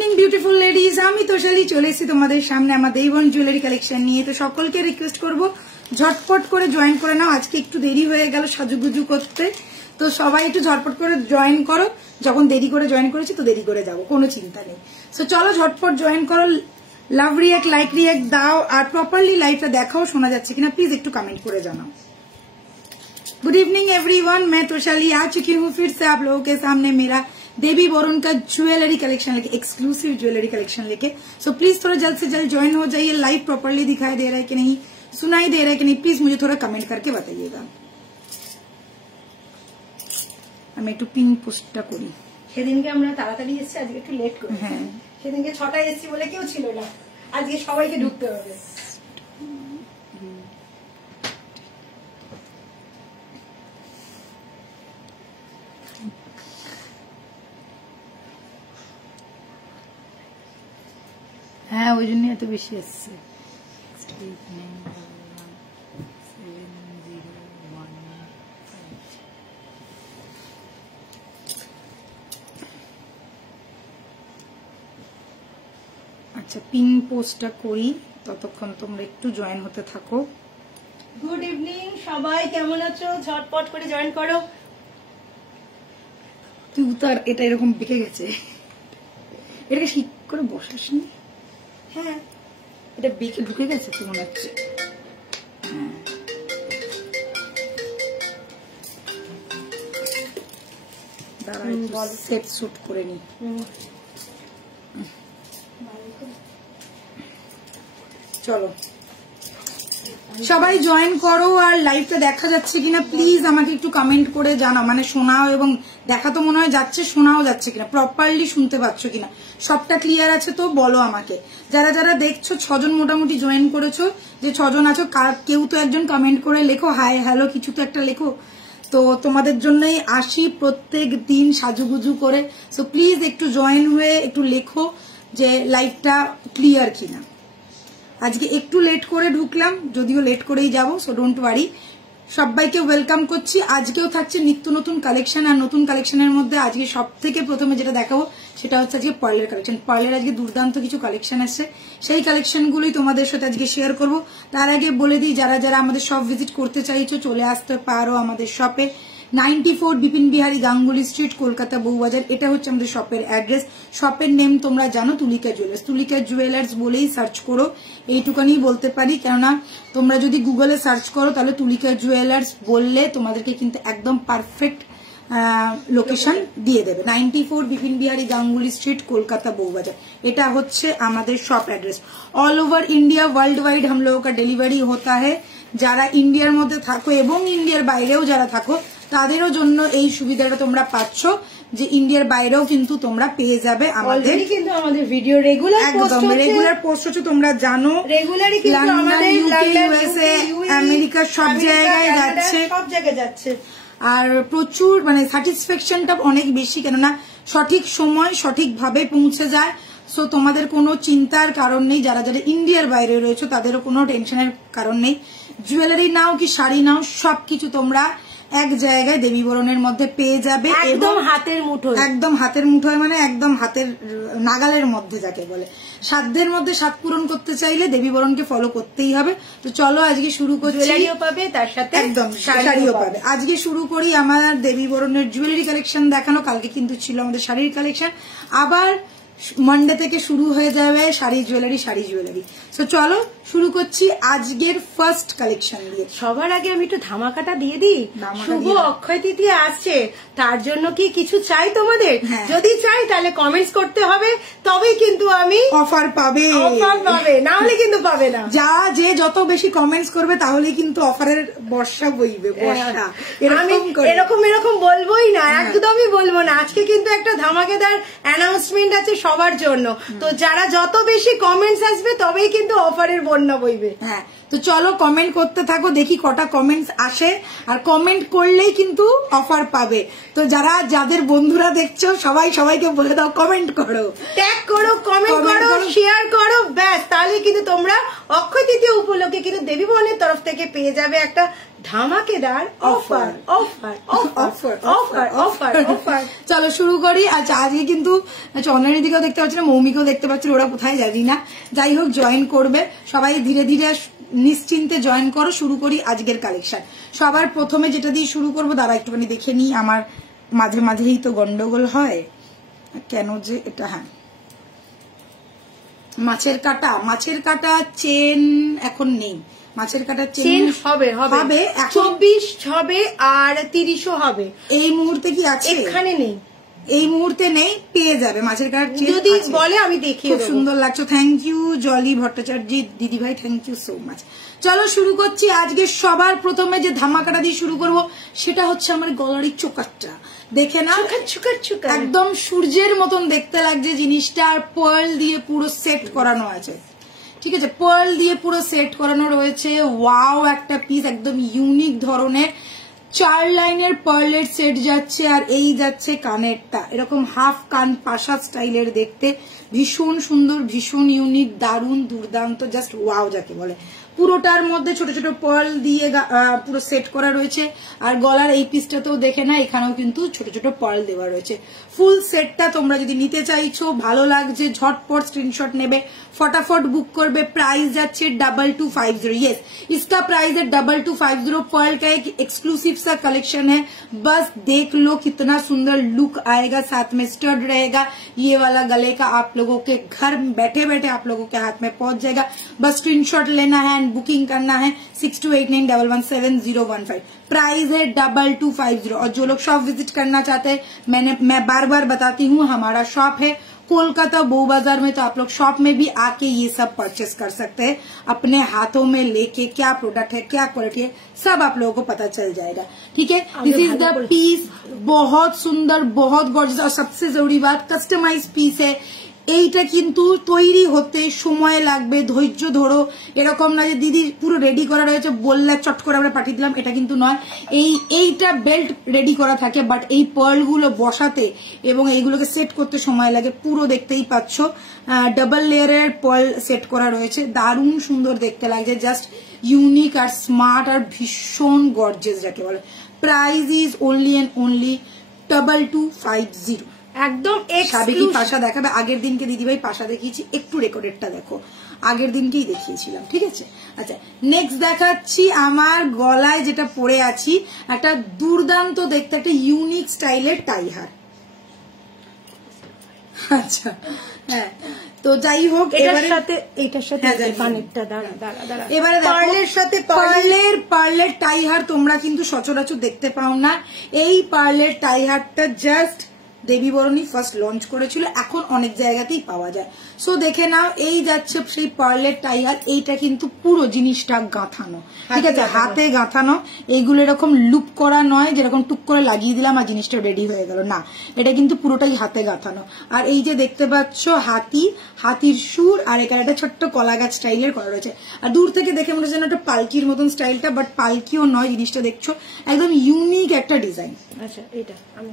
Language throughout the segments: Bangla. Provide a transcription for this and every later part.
ইভিনিং বিউটিফুল লেডিজ, আমি তোষালি চলে এসেছি তোমাদের সামনে আমার দেবন জুয়েলারি কালেকশন নিয়ে। তো সকলকে রিকোয়েস্ট করব ঝটপট করে জয়েন করে নাও, আজকে একটু দেরি হয়ে গেল সাজুগুজু করতে, তো সবাই একটু ঝটপট করে জয়েন করো। যখন দেরি করে জয়েন করেছি তো দেরি করে যাবো, কোনো চিন্তা নেই। সো চলো ঝটপট জয়েন করো, লাভ রিয়াক্ট লাইক রিয়াক্ট দাও, আর প্রপারলি লাইভটা দেখাও, শোনা যাচ্ছে किना प्लीज একটু कमेंट করে জানাও। गुड इवनिंग एवरीवन, मैं तोषाली आ चुकी हूँ फिर से आप लोगों के सामने मेरा देवी वरुण का ज्वेलरी कलेक्शन लेके, एक्सक्लूसिव ज्वेलरी कलेक्शन लेके। सो प्लीज थोड़ा जल्द से जल्द ज्वाइन हो जाइए। लाइव प्रॉपर्ली दिखाई दे रहा है कि नहीं, सुनाई दे रहा है कि नहीं, प्लीज मुझे थोड़ा कमेंट करके बताइएगा। আমি একটু পিন পোস্টটা করি। সেদিনকে আমরা তাড়াতাড়ি এসেছি, আজকে একটু লেট করে। হ্যাঁ, সেদিনকে 6টায় এসেছি বলে কেউ ছিল না, আজকে সবাইকে ঢুকতে হবে। হ্যাঁ, ওই জন্য এত বেশি আসছে। আচ্ছা, পিন পোস্টটা করি, ততক্ষণ তোমরা একটু জয়েন হতে থাকো। গুড ইভিনিং সবাই, কেমন আছো? ঝটপট করে জয়েন করো। তুই উতার, এটা এরকম বেঁকে গেছে, এটাকে ঠিক করে বসাসনি? হ্যাঁ, এটা বেঁকে ঢুকে গেছে তো মনে হচ্ছে। দাঁড়া, সেট শুট করে নি। চলো সবাই জয়েন করো, আর লাইভটা দেখা যাচ্ছে কিনা প্লিজ আমাকে একটু কমেন্ট করে জানাও, মানে শোনাও এবং দেখা তো মনে হয় যাচ্ছে, শোনাও যাচ্ছে কিনা, প্রপারলি শুনতে পাচ্ছ কিনা, সবটা ক্লিয়ার আছে তো বলো আমাকে। যারা যারা দেখছো 6 জন মোটামুটি জয়েন করেছো, যে 6 জন আছো কেউ তো একজন কমেন্ট করে লেখো, হাই হ্যালো কিছু তো একটা লেখো। তো তোমাদের জন্যই আসি প্রত্যেক দিন সাজুগুজু করে। সো প্লিজ একটু জয়েন হয়ে একটু লেখো যে লাইভটা ক্লিয়ার কিনা। আজকে একটু লেট করে ঢুকলাম, যদিও লেট করেই যাবো, সো ডোন্ট ওয়ারি। সবাইকে ওয়েলকাম করছি। আজকেও থাকছে নিত্য নতুন কালেকশন, আর নতুন কালেকশনের মধ্যে আজকে সব থেকে প্রথমে যেটা দেখাবো সেটা হচ্ছে আজকে পার্লের কালেকশন। পার্লের আজকে দুর্দান্ত কিছু কালেকশন আসছে, সেই কালেকশনগুলোই তোমাদের সাথে আজকে শেয়ার করব। তার আগে বলে দিই, যারা যারা আমাদের শপ ভিজিট করতে চাইছো চলে আসতে পারো আমাদের শপে, 94 বিপিন বিহারী গাঙ্গুলি স্ট্রিট, কলকাতা বউবাজার। এটা হচ্ছে আমাদের শপের অ্যাড্রেস। শপের নেম তোমরা জানো, তুলিকা জুয়েলার্স। তুলিকা জুয়েলার্স বলেই সার্চ করো, এইটুকানি বলতে পারি, কেননা তোমরা যদি গুগলে সার্চ করো তাহলে তুলিকা জুয়েলার্স বললে তোমাদেরকে কিন্তু একদম পারফেক্ট লোকেশন দিয়ে দেবে। 94 বিপিন বিহারী গাঙ্গুলি স্ট্রিট, কলকাতা বউবাজার। এটা হচ্ছে আমাদের shop address. All over India world wide हम लोगों का डिलीवरी होता है। যারা ইন্ডিয়ার মধ্যে থাকো এবং ইন্ডিয়ার বাইরেও যারা থাকো তাদেরও জন্য এই সুবিধাটা তোমরা পাচ্ছ, যে ইন্ডিয়ার বাইরেও কিন্তু তোমরা পেয়ে যাবে আমাদের। কিন্তু আমাদের ভিডিও রেগুলার পোস্ট হচ্ছে, তোমরা জানো রেগুলারই কিন্তু আমাদের ইউএসএ আমেরিকা সব জায়গায় যাচ্ছে। আর প্রচুর মানে স্যাটিসফ্যাকশনটা অনেক বেশি, কেননা সঠিক সময় সঠিকভাবে পৌঁছে যায়। সো তোমাদের কোনো চিন্তার কারণ নেই, যারা যারা ইন্ডিয়ার বাইরে রয়েছে তাদেরও কোনো টেনশনের কারণ নেই। জুয়েলারি নাও কি শাড়ি নাও, সবকিছু তোমরা এক জায়গায় দেবী বরণের মধ্যে পেয়ে যাবে, একদম হাতের মুঠোয়। একদম হাতের মুঠোয়, মানে একদম হাতের নাগালের মধ্যে, যাকে বলে সাধ্যের মধ্যে সাত পূরণ করতে চাইলে দেবী বরণকে ফলো করতেই হবে। তো চলো আজকে শুরু করছি। জুয়েলারিও পাবে, তার সাথে একদম শাড়িও পাবে। আজকে শুরু করি আমার দেবী বরণের জুয়েলারি কালেকশন দেখানো। কালকে কিন্তু ছিল আমাদের শাড়ির কালেকশন, আবার মানডে থেকে শুরু হয়ে যাবে শাড়ি জুয়েলারি। সো চলো শুরু করছি আজকের ফার্স্ট কালেকশন দিয়ে। সবার আগে আমি একটু ধামাকাটা দিয়ে দিই। শুভ অক্ষয় তৃতীয়া আসছে, তার জন্য কি কিছু চাই তোমাদের? যদি চাই তাহলে কমেন্টস করতে হবে, তবেই কিন্তু আমি অফার পাবে, না হলে কিন্তু পাবে না। যে যত বেশি কমেন্টস করবে তাহলে কিন্তু অফারের বর্ষা বইবে, বর্ষা। এরকম বলবোই না, একদমই বলবো না। আজকে কিন্তু একটা ধামাকেদার অ্যানাউন্সমেন্ট আছে সবার জন্য। তো যারা যত বেশি কমেন্টস আসবে তবেই কিন্তু অফারের বন্যা বইবে। হ্যাঁ, তো চলো কমেন্ট করতে থাকো, দেখি কটা কমেন্টস আসে, আর কমেন্ট করলেই কিন্তু অফার পাবে। তো যাদের বন্ধুরা দেখছো সবাই সবাইকে বলে দাও কমেন্ট করো, ট্যাগ করো, কমেন্ট করো, শেয়ার করো, ব্যাস তাহলে কিন্তু তোমরা অক্ষয় তৃতীয়া উপলক্ষে কিন্তু দেবী ভবনের তরফ থেকে পেয়ে যাবে একটা ধামাকেদার offer offer offer offer offer offer. চলো শুরু করি। আচ্ছা আজকে কিন্তু চন্দ্রানীদিকেও দেখতে পাচ্ছি না, মৌমিকেও দেখতে পাচ্ছি, ওরা কোথায় যাবি না, যাই হোক জয়েন করবে সবাই, ধীরে ধীরে নিশ্চিন্তে জয়েন করো। শুরু করি আজকের কালেকশন। সবার প্রথমে যেটা দিয়ে শুরু করবো, দাঁড়া একটুখানি দেখে নিই, আমার মাঝে মাঝেই তো গন্ডগোল হয় কেন যে এটা। হ্যাঁ, মাছের কাটা চেন এখন নেই, মাছের কাটা চেন হবে 24 হবে আর 30 হবে। এই মুহূর্তে কি আছে? এখানে নেই, এই মুহূর্তে নেই, পেয়ে যাবে মাছের কাটার চেন যদি বলে আমি দেখিয়ে দেব। সুন্দর লাগছে, থ্যাংক ইউ জলি ভট্টাচার্য দিদি ভাই, থ্যাংক ইউ সো মাচ। চলো শুরু করছি। আজকে সবার প্রথমে যে ধামাকাটা দিয়ে শুরু করব সেটা হচ্ছে আমার গলারি চোকারটা, দেখে না একদম সূর্যের মতন দেখতে লাগছে জিনিসটা, আর পার্ল দিয়ে পুরো সেট করানো আছে। ঠিক আছে, পার্ল দিয়ে পুরো সেট করানো রয়েছে। ওয়াও একটা পিস, একদম ইউনিক ধরনের 4 লাইনের পার্লের সেট যাচ্ছে, আর এই যাচ্ছে কানেরটা, এরকম হাফ কান পাশা স্টাইলের দেখতে, ভীষণ সুন্দর, ভীষণ ইউনিক, দারুণ দুর্দান্ত, জাস্ট ওয়াও যাকে বলে। পুরোটার মধ্যে ছোট ছোট পার্ল দিয়ে পুরো সেট করা রয়েছে, আর গলার এই পিসটাতেও দেখে না, এখানেও কিন্তু ছোট ছোট পার্ল দেওয়া রয়েছে। ফুল সেটটা তোমরা যদি নিতে চাইছো, ভালো লাগছে, ঝটপট স্ক্রিনশট নেবে, फटाफट बुक करबे। प्राइस जाच्छे 2250। यस, इसका प्राइस है 2250। पर्ल का एक एक्सक्लूसिव सा कलेक्शन है, बस देख लो कितना सुंदर लुक आएगा, साथ में स्टड रहेगा। ये वाला गले का आप लोगों के घर बैठे बैठे आप लोगों के हाथ में पहुंच जाएगा। बस स्क्रीनशॉट लेना है एंड बुकिंग करना है 6289117015। प्राइस है 2250। और जो लोग शॉप विजिट करना चाहते हैं, मैं बार बार बताती हूँ, हमारा शॉप है कोलकाता बो बाजार में, तो आप लोग शॉप में भी आके ये सब परचेस कर सकते हैं। अपने हाथों में लेके क्या प्रोडक्ट है, क्या क्वालिटी है, सब आप लोगों को पता चल जाएगा। ठीक है, दिस इज द पीस, बहुत सुंदर, बहुत गॉर्जियस, और सबसे जरूरी बात कस्टमाइज पीस है। এইটা কিন্তু তৈরি হতে সময় লাগবে, ধৈর্য ধরো। এরকম না যে দিদি পুরো রেডি করা রয়েছে বললে চট করে আমরা পাঠিয়ে দিলাম, এটা কিন্তু নয়। এইটা বেল্ট রেডি করা থাকে, বাট এই পার্লগুলো বসাতে এবং এইগুলোকে সেট করতে সময় লাগে। পুরো দেখতেই পাচ্ছ ডাবল লেয়ারের পার্ল সেট করা রয়েছে, দারুণ সুন্দর দেখতে লাগছে, জাস্ট ইউনিক আর স্মার্ট আর ভীষণ গর্জিয়াস যাকে বলে। Price is only and only 2250। একদম সাবেকি পাশা দেখাবে। আগের দিনকে দিদিভাই পাশা দেখিয়েছি, একটু রেকর্ডেরটা দেখো, আগের দিনকেই দেখিয়েছিলাম। ঠিক আছে, আচ্ছা নেক্সট দেখাচ্ছি আমার গলায় যেটা পরে আছি, একটা দুর্দান্ত দেখতে একটা ইউনিক স্টাইলের টাইহার। আচ্ছা হ্যাঁ, তো যাই হোক এটার সাথে এবারে পার্লের টাইহার তোমরা কিন্তু সচরাচর দেখতে পাও না। এই পার্লের টাইহারটা জাস্ট দেবী বরণী ফার্স্ট লঞ্চ করেছিল, এখন অনেক জায়গাতেই পাওয়া যায়। সো দেখে নাও, এই যাচ্ছে সেই পার্লের টাইহার। এইটা কিন্তু পুরো জিনিসটা গাঁথানো, ঠিক আছে, হাতে গাঁথানো। এইগুলো এরকম লুপ করা নয়, যেরকম টুক করে লাগিয়ে দিলাম আর জিনিসটা রেডি হয়ে গেল, না, এটা কিন্তু পুরোটাই হাতে গাঁথানো। আর এই যে দেখতে পাচ্ছ হাতির সুর, আর এখানে একটা ছোট্ট কলা গাছ স্টাইলের করা রয়েছে। আর দূর থেকে দেখে মনে হচ্ছে একটা পালকির মতন স্টাইলটা, বাট পালকিও নয়, জিনিসটা দেখছো একদম ইউনিক একটা ডিজাইন। আচ্ছা এটা আমি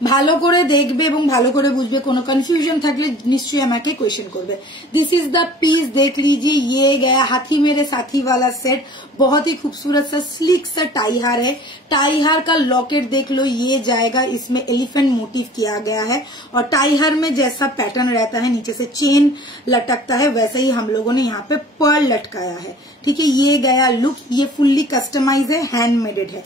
ভালো করে দেখবে এবং ভালো করে বুঝবে, কোনো কনফিউजन থাকলে নিশ্চয়ই আমাকে কোয়েশ্চেन করবে। दिस इज द पीस, देख लीजिए, ये गया हाथी मेरे साथी वाला सेट, बहुत ही खूबसूरत सा स्लिक सा टाई हार है। टाई हार का लॉकेट देख लो, ये जाएगा, इसमें एलिफेंट मोटिव किया गया है, और टाई हार में जैसा पैटर्न रहता है, नीचे से चेन लटकता है, वैसे ही हम लोगों ने यहाँ पे पर्ल लटकाया है। ठीक है, ये गया लुक, ये फुल्ली कस्टमाइज है, हैंडमेडेड है,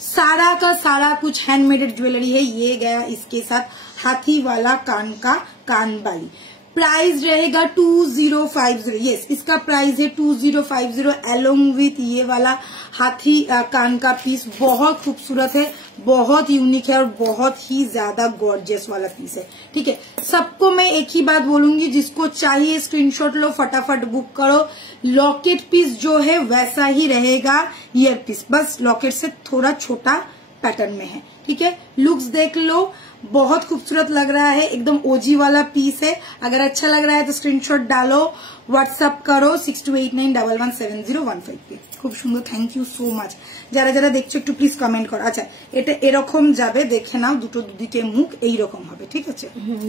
सारा का सारा कुछ हैंडमेडेड ज्वेलरी है। ये गया इसके साथ हाथी वाला कान का कान बाली। प्राइस रहेगा 2050। यस, इसका प्राइस है 2050 अलोंग विथ ये वाला हाथी कान का पीस। बहुत खूबसूरत है, बहुत यूनिक है और बहुत ही ज्यादा गॉर्जियस वाला पीस है। ठीक है, सबको मैं एक ही बात बोलूंगी, जिसको चाहिए स्क्रीनशॉट लो, फटाफट बुक करो। लॉकेट पीस जो है वैसा ही रहेगा, ईयर पीस बस लॉकेट से थोड़ा छोटा पैटर्न में है। ठीक है, लुक्स देख लो, बहुत खूबसूरत लग रहा है, एकदम ओजी वाला पीस है। अगर अच्छा लग रहा है तो स्क्रीनशॉट डालो, व्हाट्सअप करो 6289117015 पे। খুব সুন্দর, থ্যাংক ইউ সো মাচ। যারা যারা দেখছো একটু প্লিজ কমেন্ট করো। আচ্ছা, এটা এরকম যাবে, দেখে নাও, দুটো দুদিকে মুখ এইরকম হবে, ঠিক আছে?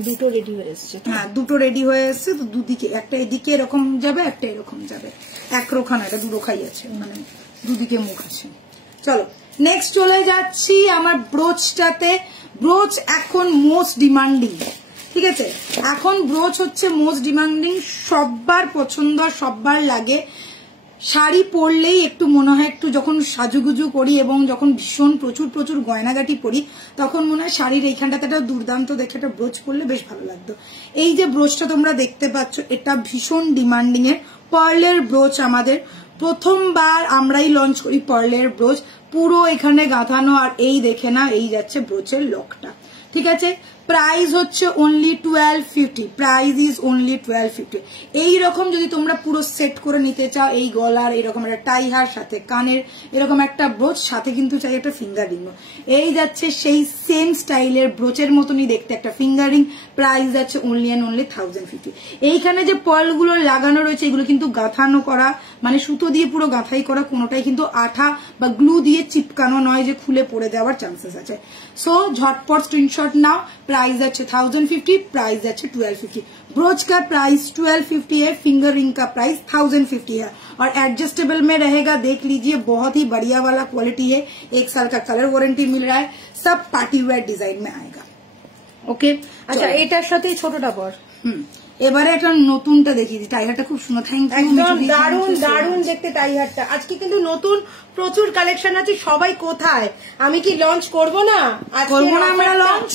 দুটো রেডি হয়ে এসছে। হ্যাঁ, দুটো রেডি হয়ে এসছে, তো দুদিকে, একটা এদিকে এরকম যাবে, একটা এরকম যাবে, একরোখা না, এটা দুরোখাই আছে, মানে দুদিকে মুখ আছে। চলো নেক্সট চলে যাচ্ছি আমার ব্রোচটাতে। ব্রোচ এখন মোস্ট ডিমান্ডিং, ঠিক আছে? এখন ব্রোচ হচ্ছে মোস্ট ডিমান্ডিং, সবার পছন্দ, সবার লাগে। শাড়ি পরলেই একটু মনে হয়, একটু যখন সাজুগুজু করি এবং যখন ভীষণ প্রচুর প্রচুর গয়নাগাটি পরি, তখন মনে হয় শাড়ির এইখানটাতে একটা দুর্দান্ত দেখে একটা ব্রোচ পরলে বেশ ভালো লাগতো। এই যে ব্রোচটা তোমরা দেখতে পাচ্ছ, এটা ভীষণ ডিমান্ডিং এর পার্লের ব্রোচ। আমাদের প্রথমবার আমরাই লঞ্চ করি পার্লের ব্রোচ, পুরো এখানে গাঁথানো। আর এই দেখে না, এই যাচ্ছে ব্রোচের লকটা, ঠিক আছে? প্রাইস হচ্ছে অনলি 1250, প্রাইস ইজ অনলি 1250। এইরকম যদি তোমরা পুরো সেট করে নিতে চাও, এই গলার এরকম একটা টাই হার, সাথে কানের এরকম একটা ব্রোচ, সাথে কিন্তু চাই একটা ফিঙ্গার রিং, এই যাচ্ছে সেই সেম স্টাইলের ব্রোচের মতনই দেখতে একটা ফিঙ্গার রিং। প্রাইস যাচ্ছে অনলি অ্যান্ড অনলি 1050। এইখানে যে পার্লগুলো লাগানো রয়েছে, এগুলো কিন্তু গাঁথানো করা, মানে সুতো দিয়ে পুরো গাঁথাই করা, কোনোটাই কিন্তু আঠা বা গ্লু দিয়ে চিপকানো নয় যে খুলে পড়ে যাওয়ার চান্সেস আছে। सो झटपट स्क्रीनशॉट नाउ। प्राइस अच्छे 1050, प्राइस अच्छे 1250। ब्रोच का प्राइस 1250 है, फिंगर रिंग का प्राइस 1050 है और एडजस्टेबल में रहेगा। देख लीजिए, बहुत ही बढ़िया वाला क्वालिटी है, 1 साल का कलर वारंटी मिल रहा है, सब पार्टी वेयर डिजाइन में आएगा। ओके, अच्छा, এটার সাথে ছোটটা পর। এবারে একটা নতুনটা দেখিয়ে দিই। টাইহারটা খুব সুন্দর, থ্যাংক ইউ। একদম দারুণ দারুণ দেখতে টাইহারটা। আজকে কিন্তু নতুন প্রচুর কালেকশন আছে। সবাই কোথায়? আমি কি লঞ্চ করব না? করবো না আমরা লঞ্চ?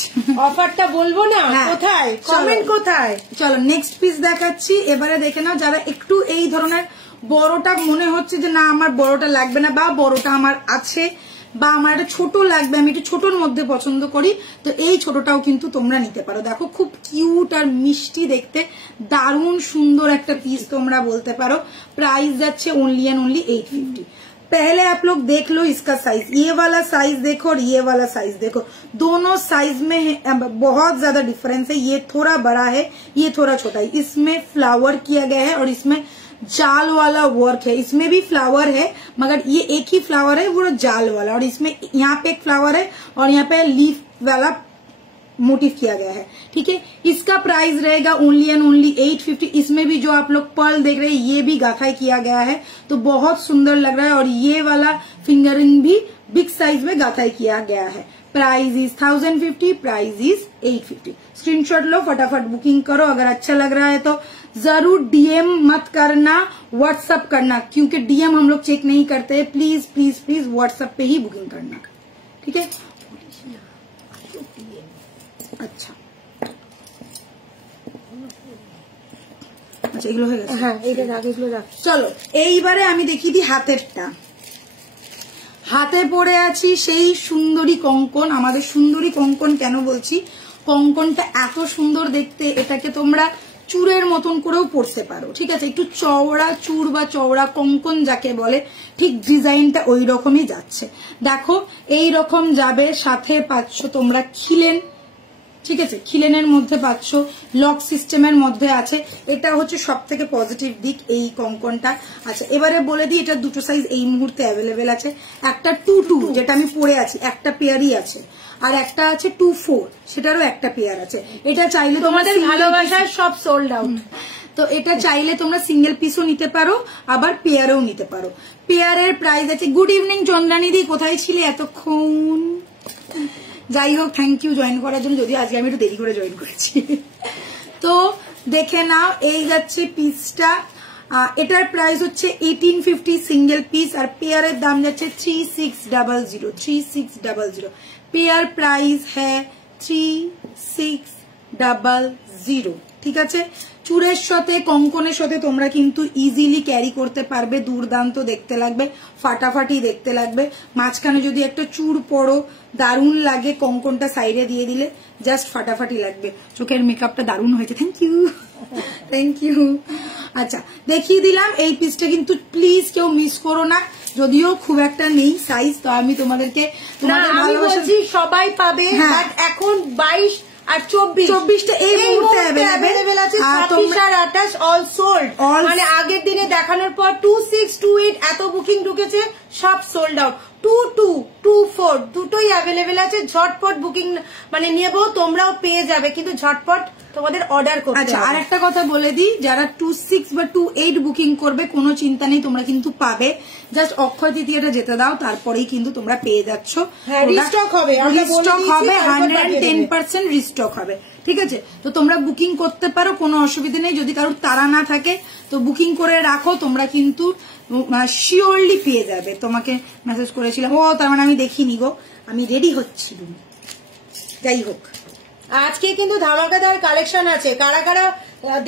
অফারটা বলবো না? কোথায়? কমেন্ট কোথায়? চলো নেক্সট পিস দেখাচ্ছি। এবারে দেখে নাও, যারা একটু এই ধরনের বড়টা মনে হচ্ছে যে না আমার বড়টা লাগবে না, বা বড়টা আমার আছে, বা আমার একটা ছোট লাগবে, আমি একটু ছোটর মধ্যে পছন্দ করি, তো এই ছোটটাও কিন্তু তোমরা নিতে পারো। দেখো খুব কিউট আর মিষ্টি দেখতে, দারুণ সুন্দর একটা পিস তোমরা বলতে পারো। প্রাইস যাচ্ছে অনলি এন্ড অনলি 850। पहले आप लोग देख लो इसका साइज, ये वाला साइज देखो और ये वाला साइज देखो, दोनों साइज में बहुत ज्यादा डिफरेंस है। ये थोड़ा बड़ा है, ये थोड़ा छोटा है। इसमें फ्लावर किया गया है और इसमें जाल वाला वर्क है। इसमें भी फ्लावर है, मगर ये एक ही फ्लावर है, वो जाल वाला, और इसमें यहाँ पे एक फ्लावर है और यहाँ पे लीफ वाला मोटिव किया गया है, ठीक है? इसका प्राइस रहेगा ओनली एंड ओनली 850। इसमें भी जो आप लोग पर्ल देख रहे हैं, ये भी गाथाई किया गया है, तो बहुत सुंदर लग रहा है। और ये वाला फिंगरिंग भी बिग साइज में गाथाई किया गया है। Price is 1050, price is 850। Screenshot लो, फटाफट बुकिंग करो। अगर अच्छा लग रहा है तो जरूर डीएम मत करना, व्हाट्सएप करना, क्योंकि डीएम हम लोग चेक नहीं करते। प्लीज प्लीज प्लीज व्हाट्सएप पे ही बुकिंग करना, ठीक है? আচ্ছা আচ্ছা, এগুলো হয়ে গেছে। হ্যাঁ, এটা রাখ, এগুলো রাখ। চলো এইবারে আমি দেখিয়ে দিই হাতেরটা। হাতে পরে আছি সেই সুন্দরী কঙ্কন। আমাদের সুন্দরী কঙ্কন কেন বলছি, কঙ্কনটা এত সুন্দর দেখতে, এটাকে তোমরা চূড়ের মতন করেও পরতে পারো, ঠিক আছে? একটু চওড়া চূড় বা চওড়া কঙ্কন যাকে বলে, ঠিক ডিজাইনটা ওই রকমই যাচ্ছে। দেখো এই রকম যাবে, সাথে পাচ্ছ তোমরা খিলেন, ঠিক আছে? খিলেনের মধ্যে পাচ্ছ, লক সিস্টেমের মধ্যে আছে। এটা হচ্ছে সব থেকে পজিটিভ দিক এই কঙ্কনটা। আচ্ছা, এবারে বলে দিই, এটা দুটো সাইজ এই মুহূর্তে অ্যাভেলেবেল আছে। একটা 22 যেটা আমি পরে আছি, একটা পেয়ারই আছে, আর একটা আছে 24, সেটারও একটা পেয়ার আছে। এটা চাইলে তোমাদের ভালোবাসায় সব সোল্ড আউট, তো এটা চাইলে তোমরা সিঙ্গেল পিসও নিতে পারো, আবার পেয়ারেও নিতে পারো। পেয়ারের প্রাইস আছে। গুড ইভিনিং চন্দ্রানিদি, কোথায় ছিলে এতক্ষণ? যাই হোক, থ্যাংক ইউ জয়েন করার জন্য, যদিও আজকে আমি একটু দেরি করে জয়েন করেছি। তো দেখে নাও, এই যাচ্ছে পিসটা। এটার প্রাইস হচ্ছে 1850 সিঙ্গেল পিস, আর পেয়ারের দাম যাচ্ছে 3600। পেয়ার প্রাইস হ্যাঁ 3600, ঠিক আছে? চূড়ের সাথে কঙ্কনের সাথে তোমরা কিন্তু ইজিলি ক্যারি করতে পারবে। দুর্দান্ত দেখতে লাগবে, ফাটাফাটি দেখতে লাগবে। মাঝখানে যদি একটা চূড় পরো, দারুণ লাগে। কঙ্কনটা সাইডে দিয়ে দিলে জাস্ট ফাটাফাটি লাগবে। চোখের মেকআপটা দারুণ হয়েছে, থ্যাংক ইউ থ্যাংক ইউ। আচ্ছা, দেখিয়ে দিলাম এই পিসটা, কিন্তু প্লিজ কেউ মিস করো না। যদিও খুব একটা নেই সাইজ, তো আমি তোমাদেরকে আমি বলছি সবাই পাবে, বাট এখন 22 আর 24টা এই মুহূর্তে অ্যাভেলেবেল আছে। 26 আর 28 অল সোল্ড, মানে আগের দিনে দেখানোর পর 26, 28 এত বুকিং ঢুকেছে, সব সোল্ড আউট। 22, 24 দুটোই অ্যাভেলেবেল আছে। ঝটপট বুকিং মানে নেবো, তোমরাও পেয়ে যাবে, কিন্তু ঝটপট তোমাদের অর্ডার করতে। আচ্ছা, আর একটা কথা বলে দিই, যারা 26 বা 28 বুকিং করবে কোনো চিন্তা নেই, তোমরা কিন্তু পাবে। জাস্ট অক্ষয় তৃতীয়াটা যেতে দাও, তারপরেই কিন্তু তোমরা পেয়ে যাচ্ছ। রিস্টক হবে, 110% রিস্টক হবে, ঠিক আছে? তো তোমরা বুকিং করতে পারো, কোনো অসুবিধা নেই। যদি কারোর তাড়া না থাকে তো বুকিং করে রাখো, তোমরা কিন্তু শিওরলি পেয়ে যাবে। তোমাকে মেসেজ করেছিলাম, ও তার মানে আমি দেখিনি গো, আমি রেডি হচ্ছিলাম। যাই হোক, আজকে কিন্তু ধামাকাদার কালেকশন আছে। কারা কারা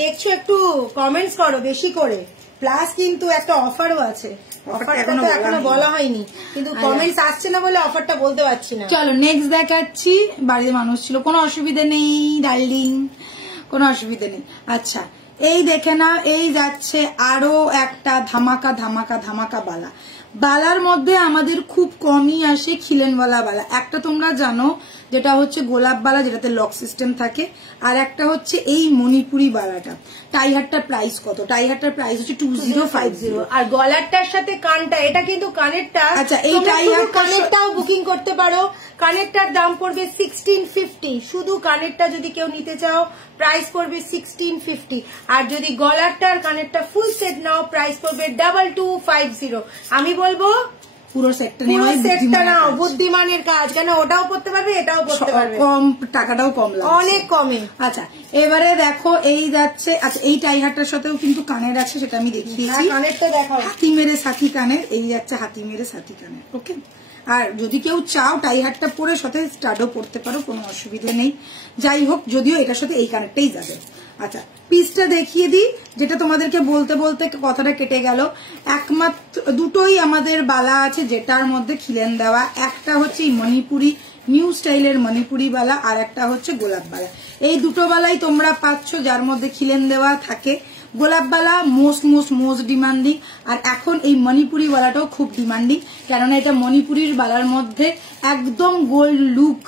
দেখছো একটু কমেন্টস করো বেশি করে। প্লাস কিন্তু একটা অফারও আছে, অফারটা তো এখনো বলা হয়নি, কিন্তু কমেন্টস আসছে না বলে অফারটা বলতে পারছি না। চলো নেক্সট দেখাচ্ছি। বাড়িতে মানুষ ছিল, কোনো অসুবিধা নেই ডার্লিং, কোনো অসুবিধা নেই। আচ্ছা, এই দেখে নাও, এই যাচ্ছে আরো একটা ধামাকা ধামাকা ধামাকা বালা। বালার মধ্যে আমাদের খুব কমই আসে খিলেনওয়ালা বালা। একটা তোমরা জানো যেটা হচ্ছে গোলাপ বালা, যেটাতে লক সিস্টেম থাকে, আর একটা হচ্ছে এই মণিপুরি বালাটা। টাইহারটার প্রাইস কত? টাইহারটার প্রাইস হচ্ছে 2050, আর গলারটার সাথে কানটা, এটা কিন্তু কানেরটা। আচ্ছা, এই টাইহারটা কানেরটাও বুকিং করতে পারো। কানেরটার দাম পড়বে 1650, শুধু কানেরটা যদি কেউ নিতে চাও প্রাইস পড়বে 1650, আর যদি গলারটার কানেরটা ফুল সেট নাও প্রাইস পড়বে 2250। আমি বলবো পুরো সেটটা নাও, বুদ্ধিমানের কাজ, কেন ওটাও করতে পারবে এটাও করতে পারবে, কম টাকাটাও কম লাগবে, অনেক কমে। আচ্ছা, এবারে দেখো এই যাচ্ছে। আচ্ছা, এই টাইহারটার সাথেও কিন্তু কানের আছে, সেটা আমি দেখিয়েছি। কানেরটা দেখাও, হাতি মেরে সাথী কানের, এই যাচ্ছে হাতি মেরে সাথী কানের। ওকে, আর যদি কেউ চাও টাইহারটা পরে সাথে স্টাডও পড়তে পারো, কোনো অসুবিধা নেই। যাই হোক, যদিও এটার সাথে এই কানেরটাই যাবে। আচ্ছা, পিসটা দেখিয়ে দিই, যেটা তোমাদেরকে বলতে বলতে কথাটা কেটে গেল। একমাত্র দুটোই আমাদের বালা আছে, যেটার মধ্যে খিলেন দেওয়া। একটা হচ্ছে মণিপুরি নিউ স্টাইলের মণিপুরি বালা, আর একটা হচ্ছে গোলাপ বালা। এই দুটো বালাই তোমরা পাচ্ছ, যার মধ্যে খিলেন দেওয়া থাকে। গোলাপ বালা মোস্ট ডিমান্ডিং, আর এখন এই মণিপুরি বালাটাও খুব ডিমান্ডিং, কেননা এটা মণিপুরির বালার মধ্যে একদম গোল্ড লুক,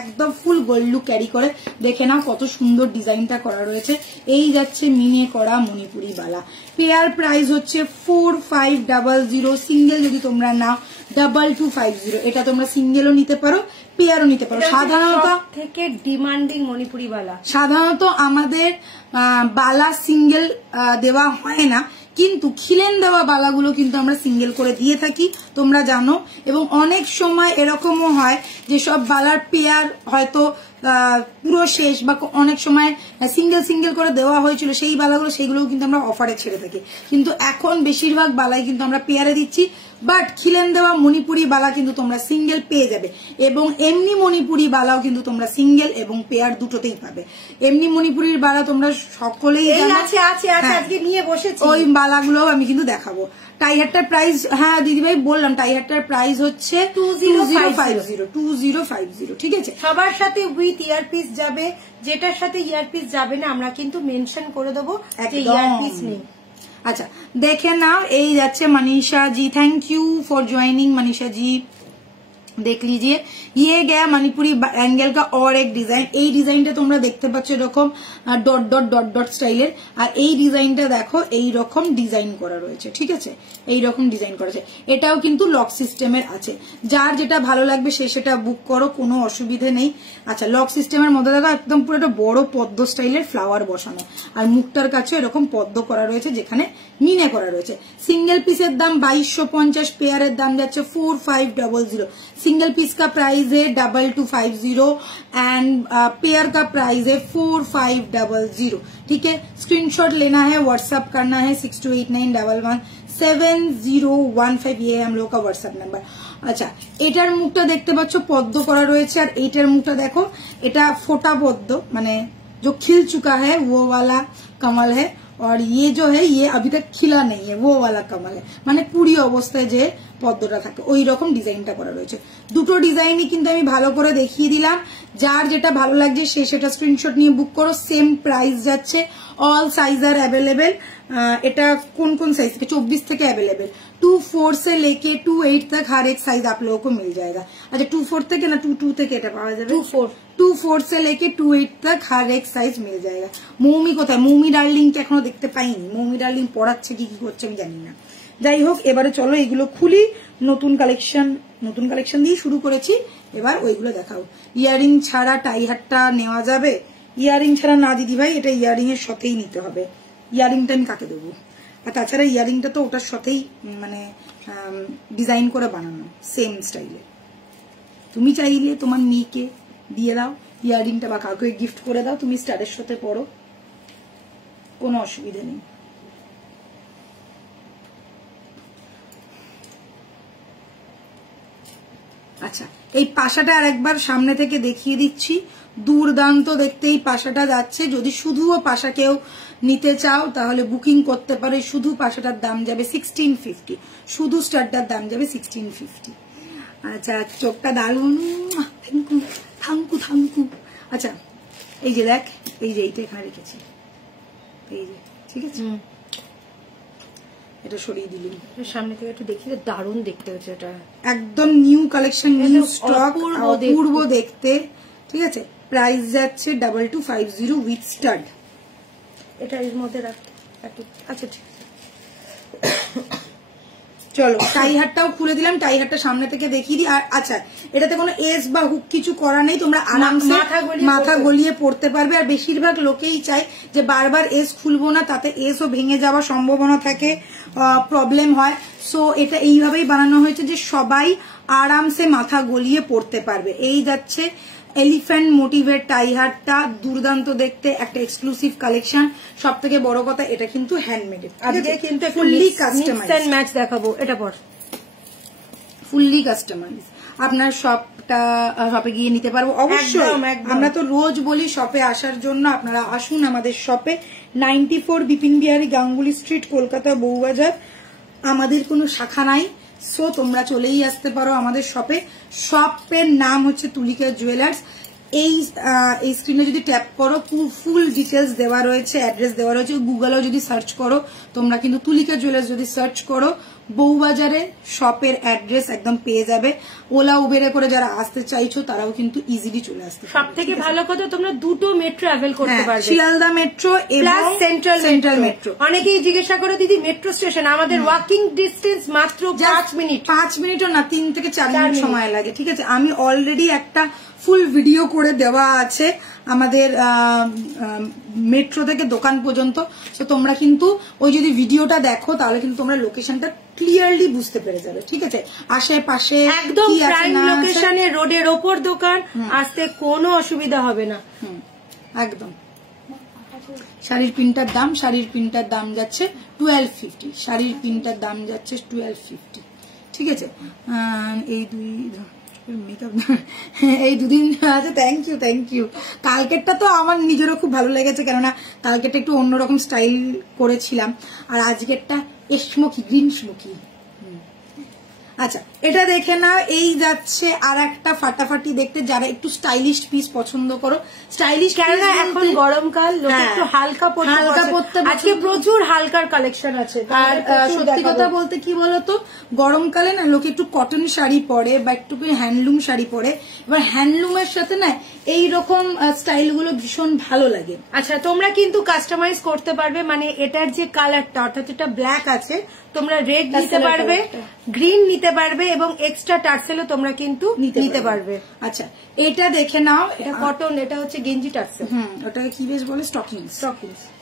একদম ফুল গোল্ড লুক ক্যারি করে। দেখে নাও কত সুন্দর ডিজাইনটা করা রয়েছে। এই যাচ্ছে মিনে করা মণিপুরি বালা। পেয়ার প্রাইস হচ্ছে 4500, সিঙ্গেল যদি তোমরা নাও 2250। এটা তোমরা সিঙ্গেলও নিতে পারো, পেয়ারও নিতে পারো। সাধারণত থেকে ডিমান্ডিং মণিপুরি বালা, সাধারণত আমাদের বালা সিঙ্গেল দেওয়া হয় না, কিন্তু খিলেন দেওয়া বালাগুলো কিন্তু আমরা সিঙ্গেল করে দিয়ে থাকি, তোমরা জানো। এবং অনেক সময় এরকমও হয় যে সব বালার পেয়ার হয়তো পুরো শেষ, বা অনেক সময় সিঙ্গেল করে দেওয়া হয়েছিল সেই বালাগুলো, সেইগুলোও কিন্তু আমরা অফারে ছেড়ে থাকি। কিন্তু এখন বেশিরভাগ বালাই কিন্তু আমরা পেয়ারে দিচ্ছি, বাট খিলেন দেওয়া মণিপুরি বালা কিন্তু তোমরা সিঙ্গেল পেয়ে যাবে। এবং এমনি মণিপুরি বালাও কিন্তু তোমরা সিঙ্গেল এবং পেয়ার দুটোতেই পাবে। এমনি মণিপুরির বালা তোমরা সকলেই আজকে নিয়ে বসেছি, ওই বালাগুলো আমি কিন্তু দেখাবো। টাইহারটার প্রাইস, হ্যাঁ দিদিভাই বললাম, টাইহারটার প্রাইস হচ্ছে 2050, ঠিক আছে? সবার সাথে উইথ ইয়ারপিস যাবে, যেটার সাথে ইয়ারপিস যাবে না আমরা কিন্তু মেনশন করে দেবো যে ইয়ারপিস নেই। अच्छा देखे नाओ এই যাচ্ছে Manisha ji, thank you for joining Manisha ji. देख लीजिए ये गया मणिपुरी एंगल का और एक डिजाइन। এই ডিজাইনটা তোমরা দেখতে পাচ্ছ এরকম ডট ডট ডট ডট স্টাইলের, আর এই ডিজাইনটা দেখো এই রকম ডিজাইন করা রয়েছে, ঠিক আছে? এই রকম ডিজাইন করা আছে, এটাও কিন্তু লক সিস্টেমের আছে। যার যেটা ভালো লাগবে সে সেটা বুক করো, কোনো অসুবিধা নেই। আচ্ছা, লক সিস্টেমের মধ্যে দেখো একদম পুরো একটা বড় পদ্ম স্টাইলের ফ্লাওয়ার বসানো, আর মুখটার কাছে এরকম পদ্ম করা রয়েছে, যেখানে মিনে করা রয়েছে। সিঙ্গেল পিসের দাম 2250, পেয়ারের দাম যাচ্ছে 4500। सिंगल पीस का प्राइस है 2250 एंड पेयर का प्राइस है 4500, ठीक है? स्क्रीनशॉट लेना है, व्हाट्सएप करना है 6289117015, ये है हम लोग का व्हाट्सएप नंबर। अच्छा, एटार मुखटा देखते पाচ্ছো পদ্ম করা রয়েছে, আর এইটার মুখটা দেখো, এটা ফোটা পদ্ম, মানে जो खिल चुका है वो वाला कमल है, और ये जो है ये अभी तक खिला नहीं है, वो वाला कमल है, মানে কুড়ি অবস্থায় যে পদ্মটা থাকে ওই রকম ডিজাইনটা করা রয়েছে। দুটো ডিজাইনই কিন্তু আমি ভালো করে দেখিয়ে দিলাম, যার যেটা ভালো লাগছে সে সেটা স্ক্রিনশট নিয়ে বুক করো। সেম প্রাইস যাচ্ছে, অল সাইজ আর অ্যাভেলেবেল। এটা কোন কোন সাইজ থেকে? 24 থেকে অ্যাভেলেবেল, 2-4 से लेके 2-8 तक हर एक साइज आप लोगों को मिल जाएगा। अच्छा 2-4 तक है ना, 2-2 तक এটা পাওয়া যাবে। 2-4 से लेके 2-8 तक हर एक साइज मिल जाएगा। মৌমি কোথায়? মৌমি ডার্লিং কে এখনো দেখতে পাইনি। মৌমি ডার্লিং পড়াচ্ছে কি করছে আমি জানি না। যাই হোক, এবারে চলো এগুলো খুলি। নতুন কালেকশন দিয়ে শুরু করেছি, এবার ওইগুলো দেখাও। ইয়ারিং ছাড়া টাই হাটটা নেওয়া যাবে? ইয়ারিং ছাড়া না দিদি ভাই, এটা ইয়ারিং এর সাথেই নিতে হবে। ইয়ারিংটা আমি কাকে দেবো? আর তাছাড়া ইয়ারিংটা তো ওটার সাথেই মানে ডিজাইন করে বানানো, সেম স্টাইলে। তুমি চাইলে তোমার মেয়েকে দিয়ে দাও ইয়ারিংটা, বা কাউকে গিফট করে দাও, তুমি স্টারের সাথে পরো, কোনো অসুবিধা নেই। আচ্ছা, এই পাশাটা আর একবার সামনে থেকে দেখিয়ে দিচ্ছি। দুর্দান্ত দেখতে এই পাশাটা যাচ্ছে। যদি শুধুও পাশা কেউ নিতে চাও তাহলে বুকিং করতে পারো। শুধু পাশাটার দাম যাবে 1650, শুধু স্টারটার দাম যাবে 1650। আচ্ছা, চোখটা দারুন, থাঙ্কু। আচ্ছা, এই যে দেখ, এই যে এইটা এখানে রেখেছি, এই যে, ঠিক আছে, এটা সরিয়ে দিলি সামনে থেকে একটু দেখি, দারুণ দেখতে হচ্ছে। এটা একদম নিউ কালেকশন, নিউ স্টক, অপূর্ব দেখতে, ঠিক আছে। প্রাইস যাচ্ছে 2250 উইথ স্টাড। এটা এর মধ্যে রাখতে, আচ্ছা ঠিক আছে। চলো টাই হাটটাও খুলে দিলাম, টাই হাটটা সামনে থেকে দেখিয়ে দিই। আর আচ্ছা, এটাতে কোনো এস বা হুক কিছু করা নেই, তোমরা আরামসে মাথা গলিয়ে পড়তে পারবে। আর বেশিরভাগ লোকেই চায় যে বারবার এস খুলবো না, তাতে এসও ভেঙে যাওয়ার সম্ভাবনা থাকে, প্রবলেম হয়। সো এটা এইভাবেই বানানো হয়েছে যে সবাই আরামসে মাথা গলিয়ে পড়তে পারবে। এই যাচ্ছে এলিফ্যান্ট মোটিভের টাই হাটটা, দুর্দান্ত দেখতে, একটা এক্সক্লুসিভ কালেকশন। সব থেকে বড় কথা, এটা কিন্তু হ্যান্ডমেড, আজকে কিন্তু ফুললি কাস্টমাইজ ম্যাচ দেখাবো। এটা পর ফুললি কাস্টমাইজ, আপনার শপে গিয়ে নিতে পারবো অবশ্যই। আমরা তো রোজ বলি শপে আসার জন্য, আপনারা আসুন আমাদের শপে। 94 বিপিন বিহারী গাঙ্গুলি স্ট্রিট, কলকাতা বউবাজার। আমাদের কোনো শাখা নাই, সো তোমরা চলেই আসতে পারো আমাদের শপে। শপের নাম হচ্ছে তুলিকা জুয়েলার্স। এই স্ক্রিনে যদি ট্যাপ করো, ফুল ডিটেলস দেওয়া রয়েছে, অ্যাড্রেস দেওয়া রয়েছে। গুগলেও যদি সার্চ করো তোমরা, কিন্তু তুলিকা জুয়েলার্স যদি সার্চ করো, বউবাজারে শপের অ্যাড্রেস একদম পেয়ে যাবে। ওলা উবেরে করে যারা আসতে চাইছো তারাও কিন্তু ইজিলি চলে আসতে। সব থেকে ভালো কথা, তোমরা দুটো মেট্রো অ্যাভেল করতে পারবে, শিয়ালদা মেট্রো এবং সেন্ট্রাল মেট্রো। অনেকেই জিজ্ঞাসা করে দিদি মেট্রো স্টেশন, আমাদের ওয়াকিং ডিস্টেন্স মাত্র 5 মিনিট। 5 মিনিটও না, 3 থেকে 4 মিনিট সময় লাগে, ঠিক আছে। আমি অলরেডি একটা ফুল ভিডিও করে দেওয়া আছে আমাদের মেট্রো থেকে দোকান পর্যন্ত। তো তোমরা কিন্তু ওই যদি ভিডিওটা দেখো তাহলে কিন্তু তোমরা লোকেশনটা ক্লিয়ারলি বুঝতে পেরে যাবে, ঠিক আছে। আশেপাশে একদম প্রাইম লোকেশনে, রোডের ওপর দোকান, আসতে কোনো অসুবিধা হবে না একদম। শাড়ির প্রিন্টার দাম যাচ্ছে 1250, শাড়ির প্রিন্টার দাম যাচ্ছে 1250, ঠিক আছে। এই দুদিন আছে। Thank you. কালকেরটা তো আমার নিজেরও খুব ভালো লেগেছে, কেননা কালকেরটা একটু অন্যরকম স্টাইল করেছিলাম, আর আজকেরটা স্মোকি, গ্রিন স্মোকি। আচ্ছা, এটা দেখে না, এই যাচ্ছে আর একটা ফাটাফাটি দেখতে। যারা একটু স্টাইলিশ পিস পছন্দ করো, স্টাইলিশ, কেননা এখন গরমকাল, একটু হালকা পড়তে, আজকে প্রচুর হালকার কালেকশন আছে। আর সত্যি কথা বলতে কি বলতো, গরমকালে না লোকে একটু কটন শাড়ি পরে বা একটু হ্যান্ডলুম শাড়ি পরে। এবার হ্যান্ডলুমের সাথে না এইরকম স্টাইল গুলো ভীষণ ভালো লাগে। আচ্ছা, তোমরা কিন্তু কাস্টমাইজ করতে পারবে, মানে এটার যে কালারটা, অর্থাৎ এটা ব্ল্যাক আছে, তোমরা রেড নিতে পারবে, গ্রিন নিতে পারবে, এবং এক্সট্রা টার্সেলও তোমরা কিন্তু নিতে পারবে। আচ্ছা, এটা দেখে নাও, এটা কটন, এটা হচ্ছে গেঞ্জি টার্সেল। ওটাকে কি বেশ বলে, স্টকিংস।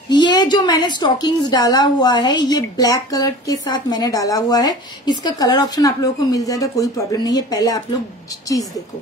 ये जो मैंने स्टॉकिंग्स डाला हुआ है, ये ब्लैक कलर के साथ मैंने डाला हुआ है। इसका कलर ऑप्शन आप लोगों को मिल जाएगा, कोई प्रॉब्लम नहीं है। पहले आप लोग चीज देखो,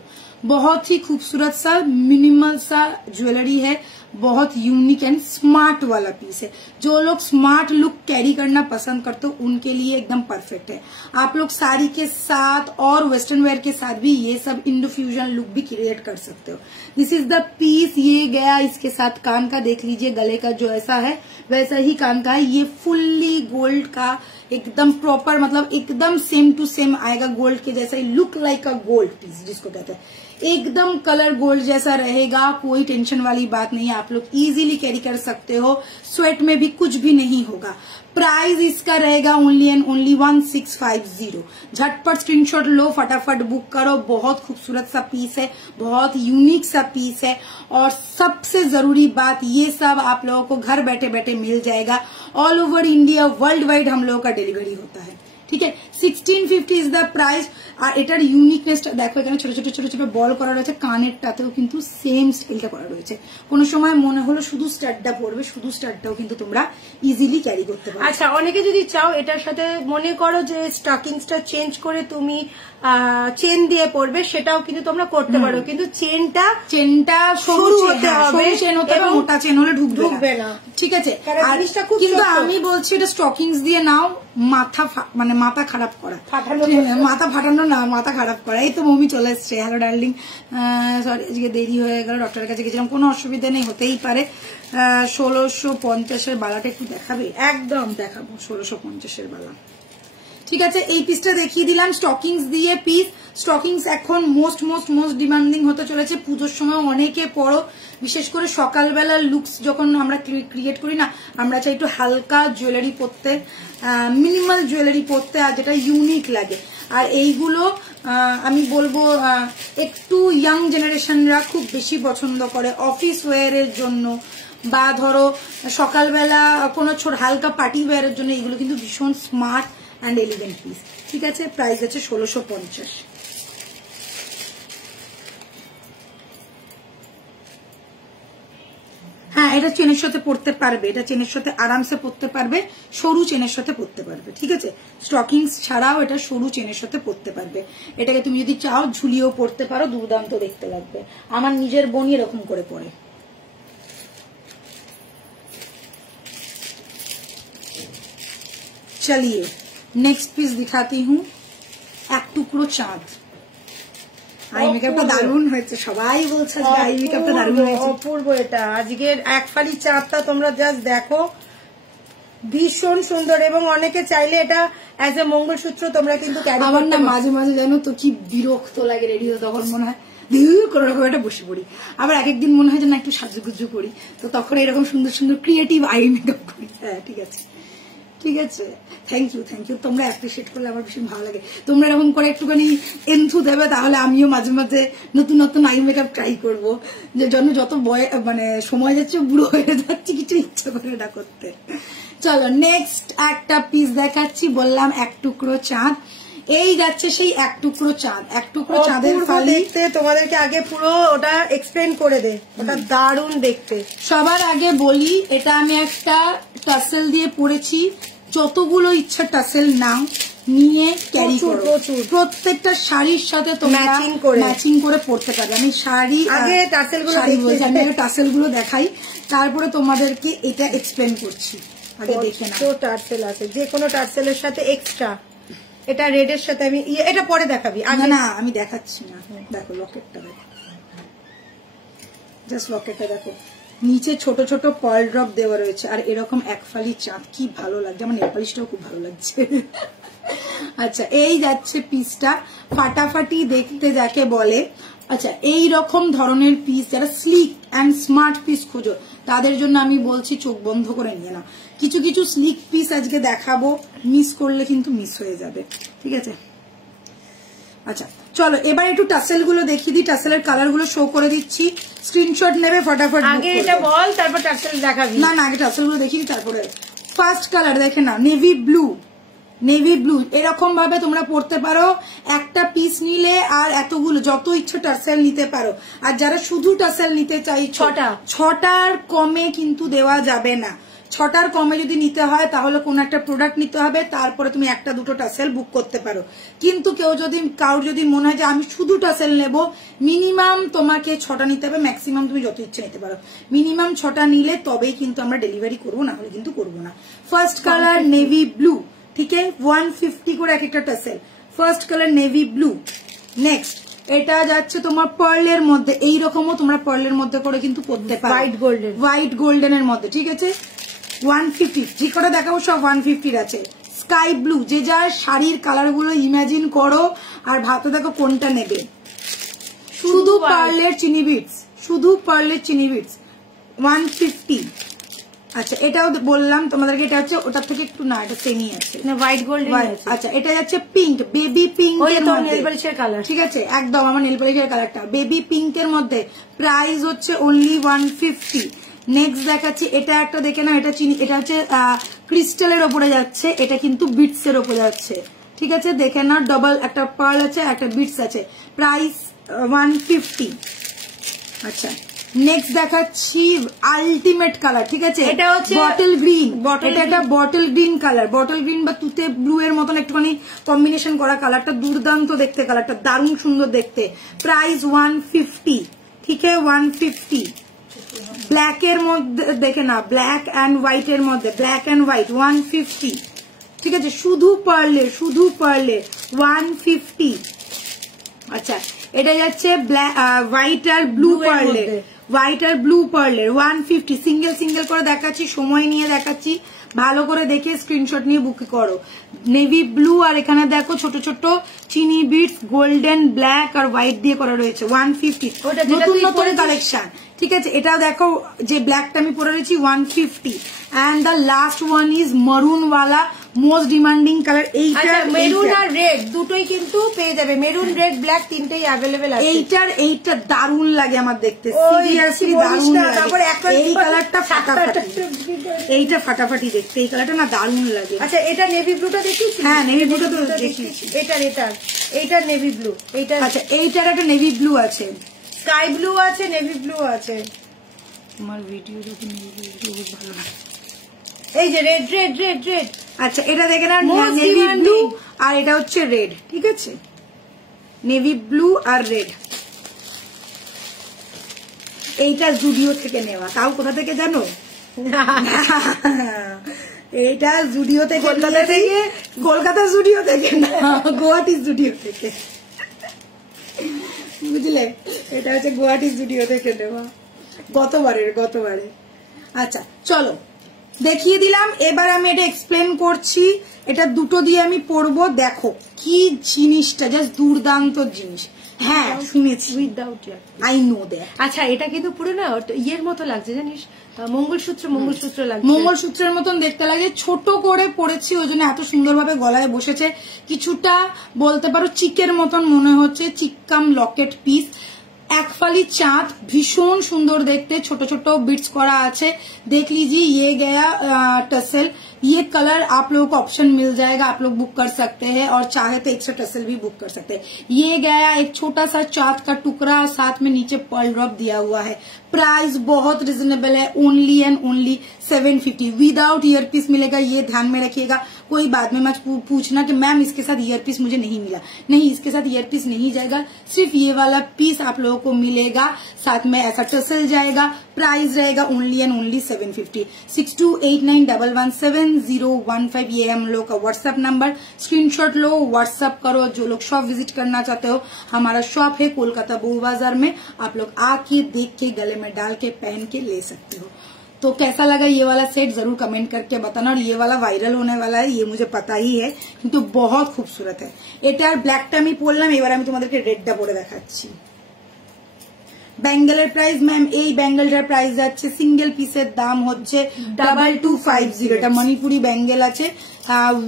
बहुत ही खूबसूरत सा मिनिमल सा ज्वेलरी है, बहुत यूनिक एंड स्मार्ट वाला पीस है। जो लोग स्मार्ट लुक कैरी करना पसंद करते हो उनके लिए एकदम परफेक्ट है। आप लोग साड़ी के साथ और वेस्टर्न वेयर के साथ भी ये सब इंडो फ्यूजन लुक भी क्रिएट कर सकते हो। This is the piece. ये गया इसके साथ कान का, देख लीजिए गले का जो ऐसा है वैसा ही कान का है। ये फुल्ली गोल्ड का एकदम प्रॉपर, मतलब एकदम सेम टू सेम आएगा, गोल्ड के जैसा ही, look like a gold piece जिसको कहते हैं, एकदम कलर गोल्ड जैसा रहेगा, कोई टेंशन वाली बात नहीं है, आप लोग इजीली कैरी कर सकते हो, स्वेट में भी कुछ भी नहीं होगा। प्राइस इसका रहेगा ओनली एंड ओनली 1650। झटपट स्क्रीनशॉट लो, फटाफट बुक करो, बहुत खूबसूरत सा पीस है, बहुत यूनिक सा पीस है, और सबसे जरूरी बात ये सब आप लोगों को घर बैठे बैठे मिल जाएगा। All over India world wide हम लोगों का डिलीवरी होता है, ठीक है। 1650 ইজ দ্য প্রাইস। আর এটার ইউনিকনেসটা দেখো, এখানে ছোট ছোট ছোট ছোট বল করা রয়েছে, কানেরটাতেও কিন্তু সেম স্টাইলটা করা রয়েছে। কোনো সময় মনে হলো শুধু স্টাডটা পরবে, শুধু স্টাডটাও কিন্তু তোমরা ইজিলি ক্যারি করতে পারো। আচ্ছা, অনেকে যদি চাও এটার সাথে মনে করো যে স্টকিংসটা চেঞ্জ করে তুমি চেন দিয়ে পরবে, সেটাও কিন্তু তোমরা করতে পারো, কিন্তু চেনটা সরু হতে হবে, চেন হতে হবে, মোটা চেন হলে ঢুকবে না, ঠিক আছে। আর কিন্তু আমি বলছি এটা স্টকিংস দিয়ে নাও, মাথা খারাপ করা, মাথা ফাটানো না, মাথা খারাপ করা। এই তো মমি চলে এসছে, হ্যালো ডার্লিং, সরি আজকে দেরি হয়ে গেল, ডক্টরের কাছে গেছিলাম, কোনো অসুবিধা নেই, হতেই পারে। 1650 বালাটা একটু দেখাবে? একদম দেখাবো, 1650 বালা, ঠিক আছে। এই পিসটা দেখিয়ে দিলাম, স্টকিংস দিয়ে পিস। স্টকিংস এখন মোস্ট ডিমান্ডিং হতে চলেছে, পুজোর সময় অনেকে পরো, বিশেষ করে সকালবেলার লুকস যখন আমরা ক্রিয়েট করি না, আমরা চাই একটু হালকা জুয়েলারি পরতে, মিনিমাল জুয়েলারি পরতে, আর যেটা ইউনিক লাগে। আর এইগুলো আমি বলবো একটু ইয়াং জেনারেশনরা খুব বেশি পছন্দ করে, অফিস ওয়্যারের জন্য, বা ধরো সকালবেলা কোনো ছোট হালকা পার্টি ওয়্যারের জন্য এগুলো কিন্তু ভীষণ স্মার্ট অ্যান্ড এলিগেন্ট পিস, ঠিক আছে। প্রাইস আছে 1650। হ্যাঁ, এটা চেনের সাথে পড়তে পারবে, এটা চেনের সাথে আরামসে পড়তে পারবে, সরু চেনের সাথে পড়তে পারবে, ঠিক আছে। স্টকিংস ছাড়াও এটা সরু চেনের সাথে পড়তে পারবে। এটাকে তুমি যদি চাও ঝুলিয়েও পড়তে পারো, দুর্দান্ত দেখতে লাগবে। আমার নিজের বোনই এরকম করে পড়ে। चलिए नेक्स्ट पीस दिखाती हूँ, एक टुकड़ो चाँद। আই মেকআপটা দারুণ হয়েছে, সবাই বলছে যে আই মেকআপটা দারুণ হয়েছে। অপূর্ব এটা, আজকের এক ফালি চাঁদটা তোমরা জাস্ট দেখো, ভীষণ সুন্দর। এবং অনেকে চাইলে এটা অ্যাজ এ মঙ্গলসূত্র তোমরা কিন্তু ক্যারি করতে। আমার না মাঝে মাঝে জানো তো কি বিরক্ত লাগে রেডি হতে, তখন মনে হয় দিল করে রকম একটা বসে পড়ি, আবার এক একদিন মনে হয় যে না একটু সাজুগুজু করি, তো তখন এরকম সুন্দর সুন্দর ক্রিয়েটিভ আই মেকআপ করি। হ্যাঁ ঠিক আছে, ঠিক আছে, থ্যাংক ইউ তোমরা অ্যাপ্রিসিয়েট করলে আমার ভীষণ ভালো লাগে। তোমরা এরকম করে একটুখানি এন্থু দেবে, তাহলে আমিও মাঝে মাঝে নতুন নতুন আই মেকআপ ট্রাই করবো, যে জন্য যত মানে সময় যাচ্ছে বুড়ো হয়ে যাচ্ছে, কিছু ইচ্ছা করে না করতে। চলো নেক্সট একটা পিস দেখাচ্ছি, বললাম এক টুকরো চাঁদ। এই যাচ্ছে সেই এক টুকরো চাঁদ, এক টুকরো চাঁদের ফালি। দেখতে তোমাদেরকে আগে পুরো ওটা এক্সপ্লেন করে দে, ওটা দারুণ দেখতে। সবার আগে বলি, এটা আমি একটা টাসেল দিয়ে পরেছি, যতগুলো ইচ্ছা টাসেল নাও, নিয়ে ক্যারি করো, প্রত্যেকটা শাড়ির সাথে তোমরা ম্যাচিং করে পরতে পারবে। আমি শাড়ি আগে টাসেলগুলো টাসেলগুলো দেখাই, তারপরে তোমাদেরকে এটা এক্সপ্লেন করছি। আগে দেখে নাও, টার্সেল আছে, যে কোনো টার্সেলের সাথে এক্সট্রা। এটা রেডের সাথে আমি এটা পরে দেখাবি, আগে না আমি দেখাচ্ছি না। দেখো লকেটটা, দেখো জাস্ট লকেটটা দেখো, নিচে ছোট ছোট পার্ল ড্রপ দেওয়া রয়েছে, আর এরকম এক ফালি চাঁদ, কি ভালো লাগছে, আমার নেলপালিশটাও খুব ভালো লাগছে। আচ্ছা, এই যাচ্ছে পিসটা, ফাটাফাটি দেখতে যাকে বলে। আচ্ছা, এই রকম ধরনের পিস যারা স্লিক অ্যান্ড স্মার্ট পিস খোঁজো, তাদের জন্য আমি বলছি চোখ বন্ধ করে নিয়ে না। কিছু কিছু স্লিক পিস আজকে দেখাবো, মিস করলে কিন্তু মিস হয়ে যাবে, ঠিক আছে। আচ্ছা চলো এবার একটু টাসেল গুলো দেখিয়ে দিই, টাসেলের কালার গুলো শো করে দিচ্ছি, স্ক্রিনশট নেবে ফটাফট। আগে এটা বল, তারপর টাসেল দেখাবি। না আগে টাসেল গুলো দেখিয়ে দিই, তারপরে। ফার্স্ট কালার দেখে না, নেভি ব্লু। নেভি ব্লু এরকম ভাবে তোমরা পড়তে পারো, একটা পিস নিলে আর এতগুলো যত ইচ্ছে টাসেল নিতে পারো। আর যারা শুধু টাসেল নিতে চাই, ছটার কমে কিন্তু দেওয়া যাবে না। 6টার কমে যদি নিতে হয় তাহলে কোন একটা প্রোডাক্ট নিতে হবে, তারপরে তুমি একটা দুটো টাসেল বুক করতে পারো। কিন্তু কারোর যদি মনে হয় যে আমি শুধু টাসেল নেব, মিনিমাম তোমাকে 6টা নিতে হবে, ম্যাক্সিমাম তুমি যত ইচ্ছে নিতে পারো। মিনিমাম 6টা নিলে তবেই কিন্তু আমরা ডেলিভারি করবো, না হলে কিন্তু করবো না। ফার্স্ট কালার নেভি ব্লু, ঠিক আছে, 150 করে এক একটা tassel. First colour navy blue. Next এটা যাচ্ছে তোমার পার্লের মধ্যে, এইরকমও তোমরা পার্লের মধ্যে করে কিন্তু পড়তে পারো, হোয়াইট গোল্ডেনের মধ্যে, ঠিক আছে। 150 যে কটা দেখাবো সব 150 আছে। স্কাই ব্লু, যে যার শাড়ির কালার গুলো ইমাজিন করো আর ভাবতে দেখো কোনটা নেবে। শুধু পার্লের চিনি বিটস, শুধু পার্লের চিনি বিটস 150। আচ্ছা এটাও বললাম তোমাদেরকে, এটা হচ্ছে ওটার থেকে একটু না, এটা সেমই আছে, হোয়াইট গোল্ড। আচ্ছা এটা যাচ্ছে পিঙ্ক, বেবি পিঙ্ক নেল পলিশের কালার, ঠিক আছে একদম আমার নেল পলিশের কালারটা বেবি পিঙ্ক এর মধ্যে। প্রাইস হচ্ছে অনলি 150। নেক্সট দেখাচ্ছি, এটা একটা দেখে না, এটা চিনি, এটা হচ্ছে ক্রিস্টালের ওপরে যাচ্ছে, এটা কিন্তু বিটস এর ওপরে যাচ্ছে, ঠিক আছে দেখে না, ডবল একটা পার্ল আছে একটা বিটস আছে, প্রাইস 150। আচ্ছা নেক্সট দেখাচ্ছি আলটিমেট কালার, ঠিক আছে এটা হচ্ছে বটল গ্রিন, এটা একটা bottle green colour, bottle green বা তুতে ব্লু এর মতন একটুখানি কম্বিনেশন করা কালারটা, দুর্দান্ত দেখতে কালারটা, দারুণ সুন্দর দেখতে। প্রাইস 150, ঠিক আছে 150। ব্ল্যাক এর মধ্যে দেখে না, ব্ল্যাক অ্যান্ড হোয়াইট এর মধ্যে, ব্ল্যাক অ্যান্ড হোয়াইট 150, ঠিক আছে শুধু পার্লে, শুধু পার্লে 150। আচ্ছা এটা যাচ্ছে হোয়াইট আর ব্লু পার্লে, হোয়াইট আর ব্লু পার্লের 150। সিঙ্গেল সিঙ্গেল করে দেখাচ্ছি, সময় নিয়ে দেখাচ্ছি, ভালো করে দেখে স্ক্রিনশট নিয়ে বুক করো। নেভি ব্লু আর এখানে দেখো ছোট ছোট চিনি বিটস, গোল্ডেন, ব্ল্যাক আর হোয়াইট দিয়ে করা রয়েছে 150। নতুন নতুন কালেকশন, ঠিক আছে এটাও দেখো, যে ব্ল্যাকটা আমি পরে রয়েছি 150। And the last one is মারুন ওয়ালা, মোস্ট ডিমান্ডিং কালার। এইটা মেরুন আর রেড দুটোই কিন্তু পেয়ে যাবে, মেরুন রেড ব্ল্যাক তিনটেই অ্যাভেলেবেল আছে। এইটা দারুণ লাগে আমার দেখতে, সিরিয়াসলি দারুণ লাগে। এই কালারটা ফাটাফাটি, এইটা ফাটাফাটি দেখতে, এই কালারটা না দারুণ লাগে। আচ্ছা এটা নেভি ব্লুটা দেখিস? হ্যাঁ নেভি ব্লুটা তো দেখিয়েছি। এইটার নেভি ব্লু, এইটা আচ্ছা এইটার একটা নেভি ব্লু আছে, স্কাই ব্লু আছে, নেভি ব্লু আছে। তোমার ভিডিও যখন নেভি ব্লু ভালো লাগে। এই যে রেড রেড রেড রেড, আচ্ছা এটা দেখে না, নেভি ব্লু আর এটা হচ্ছে রেড, ঠিক আছে নেভি ব্লু আর রেড। এইটা জুডিও থেকে নেওয়া, তাও কোথা থেকে জানো? এইটা জুডিও থেকে, কলকাতা জুডিও থেকে না, গুয়াহাটি জুডিও থেকে, বুঝলে এটা হচ্ছে গুয়াহাটি জুডিও থেকে নেওয়া, গতবারে। আচ্ছা চলো দেখিয়ে দিলাম, এবার আমি এটা এক্সপ্লেন করছি। এটা দুটো দিয়ে আমি পরবো, দেখো কি জিনিসটা, জাস্ট দুর্দান্ত জিনিস। হ্যাঁ শুনেছি, উইদাউট আই নো দ্যাট। আচ্ছা এটা কিন্তু পুরো না ইয়ের মতো লাগছে জানিস, মঙ্গলসূত্র লাগছে, মঙ্গলসূত্রের মতন দেখতে লাগে, ছোট করে পড়েছি ওই জন্য এত সুন্দরভাবে গলায় বসেছে, কিছুটা বলতে পারো চিকের মতন মনে হচ্ছে, চিক্কাম লকেট পিস, এক ফালি চাঁদ, ভীষণ সুন্দর দেখতে, ছোট ছোট बिट्स করা আছে। देख लीजिए ये गया टसल, ये कलर आप लोगों को ऑप्शन मिल जाएगा, आप लोग बुक कर सकते हैं और चाहे तो एक्स्ट्रा टसल भी बुक कर सकते हैं। ये गया एक छोटा सा चांद का टुकड़ा और साथ में नीचे पर्ल ड्रॉप दिया हुआ है। प्राइस बहुत रिजनेबल है, only and only 750। Without ear piece मिलेगा, ये ध्यान में रखिएगा। कोई बाद में मत पूछना कि मैम इसके साथ ईयर पीस मुझे नहीं मिला, नहीं इसके साथ ईयर पीस नहीं जाएगा, सिर्फ ये वाला पीस आप लोगों को मिलेगा, साथ में ऐसा टसल जाएगा। प्राइस रहेगा ओनली एंड ओनली 750। 6289117015 ये हम लोग का व्हाट्सएप नंबर, स्क्रीनशॉट लो, व्हाट्सएप करो। जो लोग शॉप विजिट करना चाहते हो, हमारा शॉप है कोलकाता बू बाजार में, आप लोग आके देख के गले में डाल के पहन के ले सकते हो। तो कैसा लगा ये वाला सेट जरूर कमेंट करके बताना, और ये वाला वायरल होने वाला है ये मुझे पता ही है, কিন্তু बहुत खूबसूरत है। এটার ব্ল্যাকটা আমি পরলাম, এবার আমি তোমাদেরকে রেডটা পরে দেখাচ্ছি। ব্যাঙ্গেলের প্রাইস ম্যাম, এই ব্যাঙ্গেলটার প্রাইস যাচ্ছে সিঙ্গেল পিসের দাম হচ্ছে 2250। এটা মণিপুরি ব্যাঙ্গেল আছে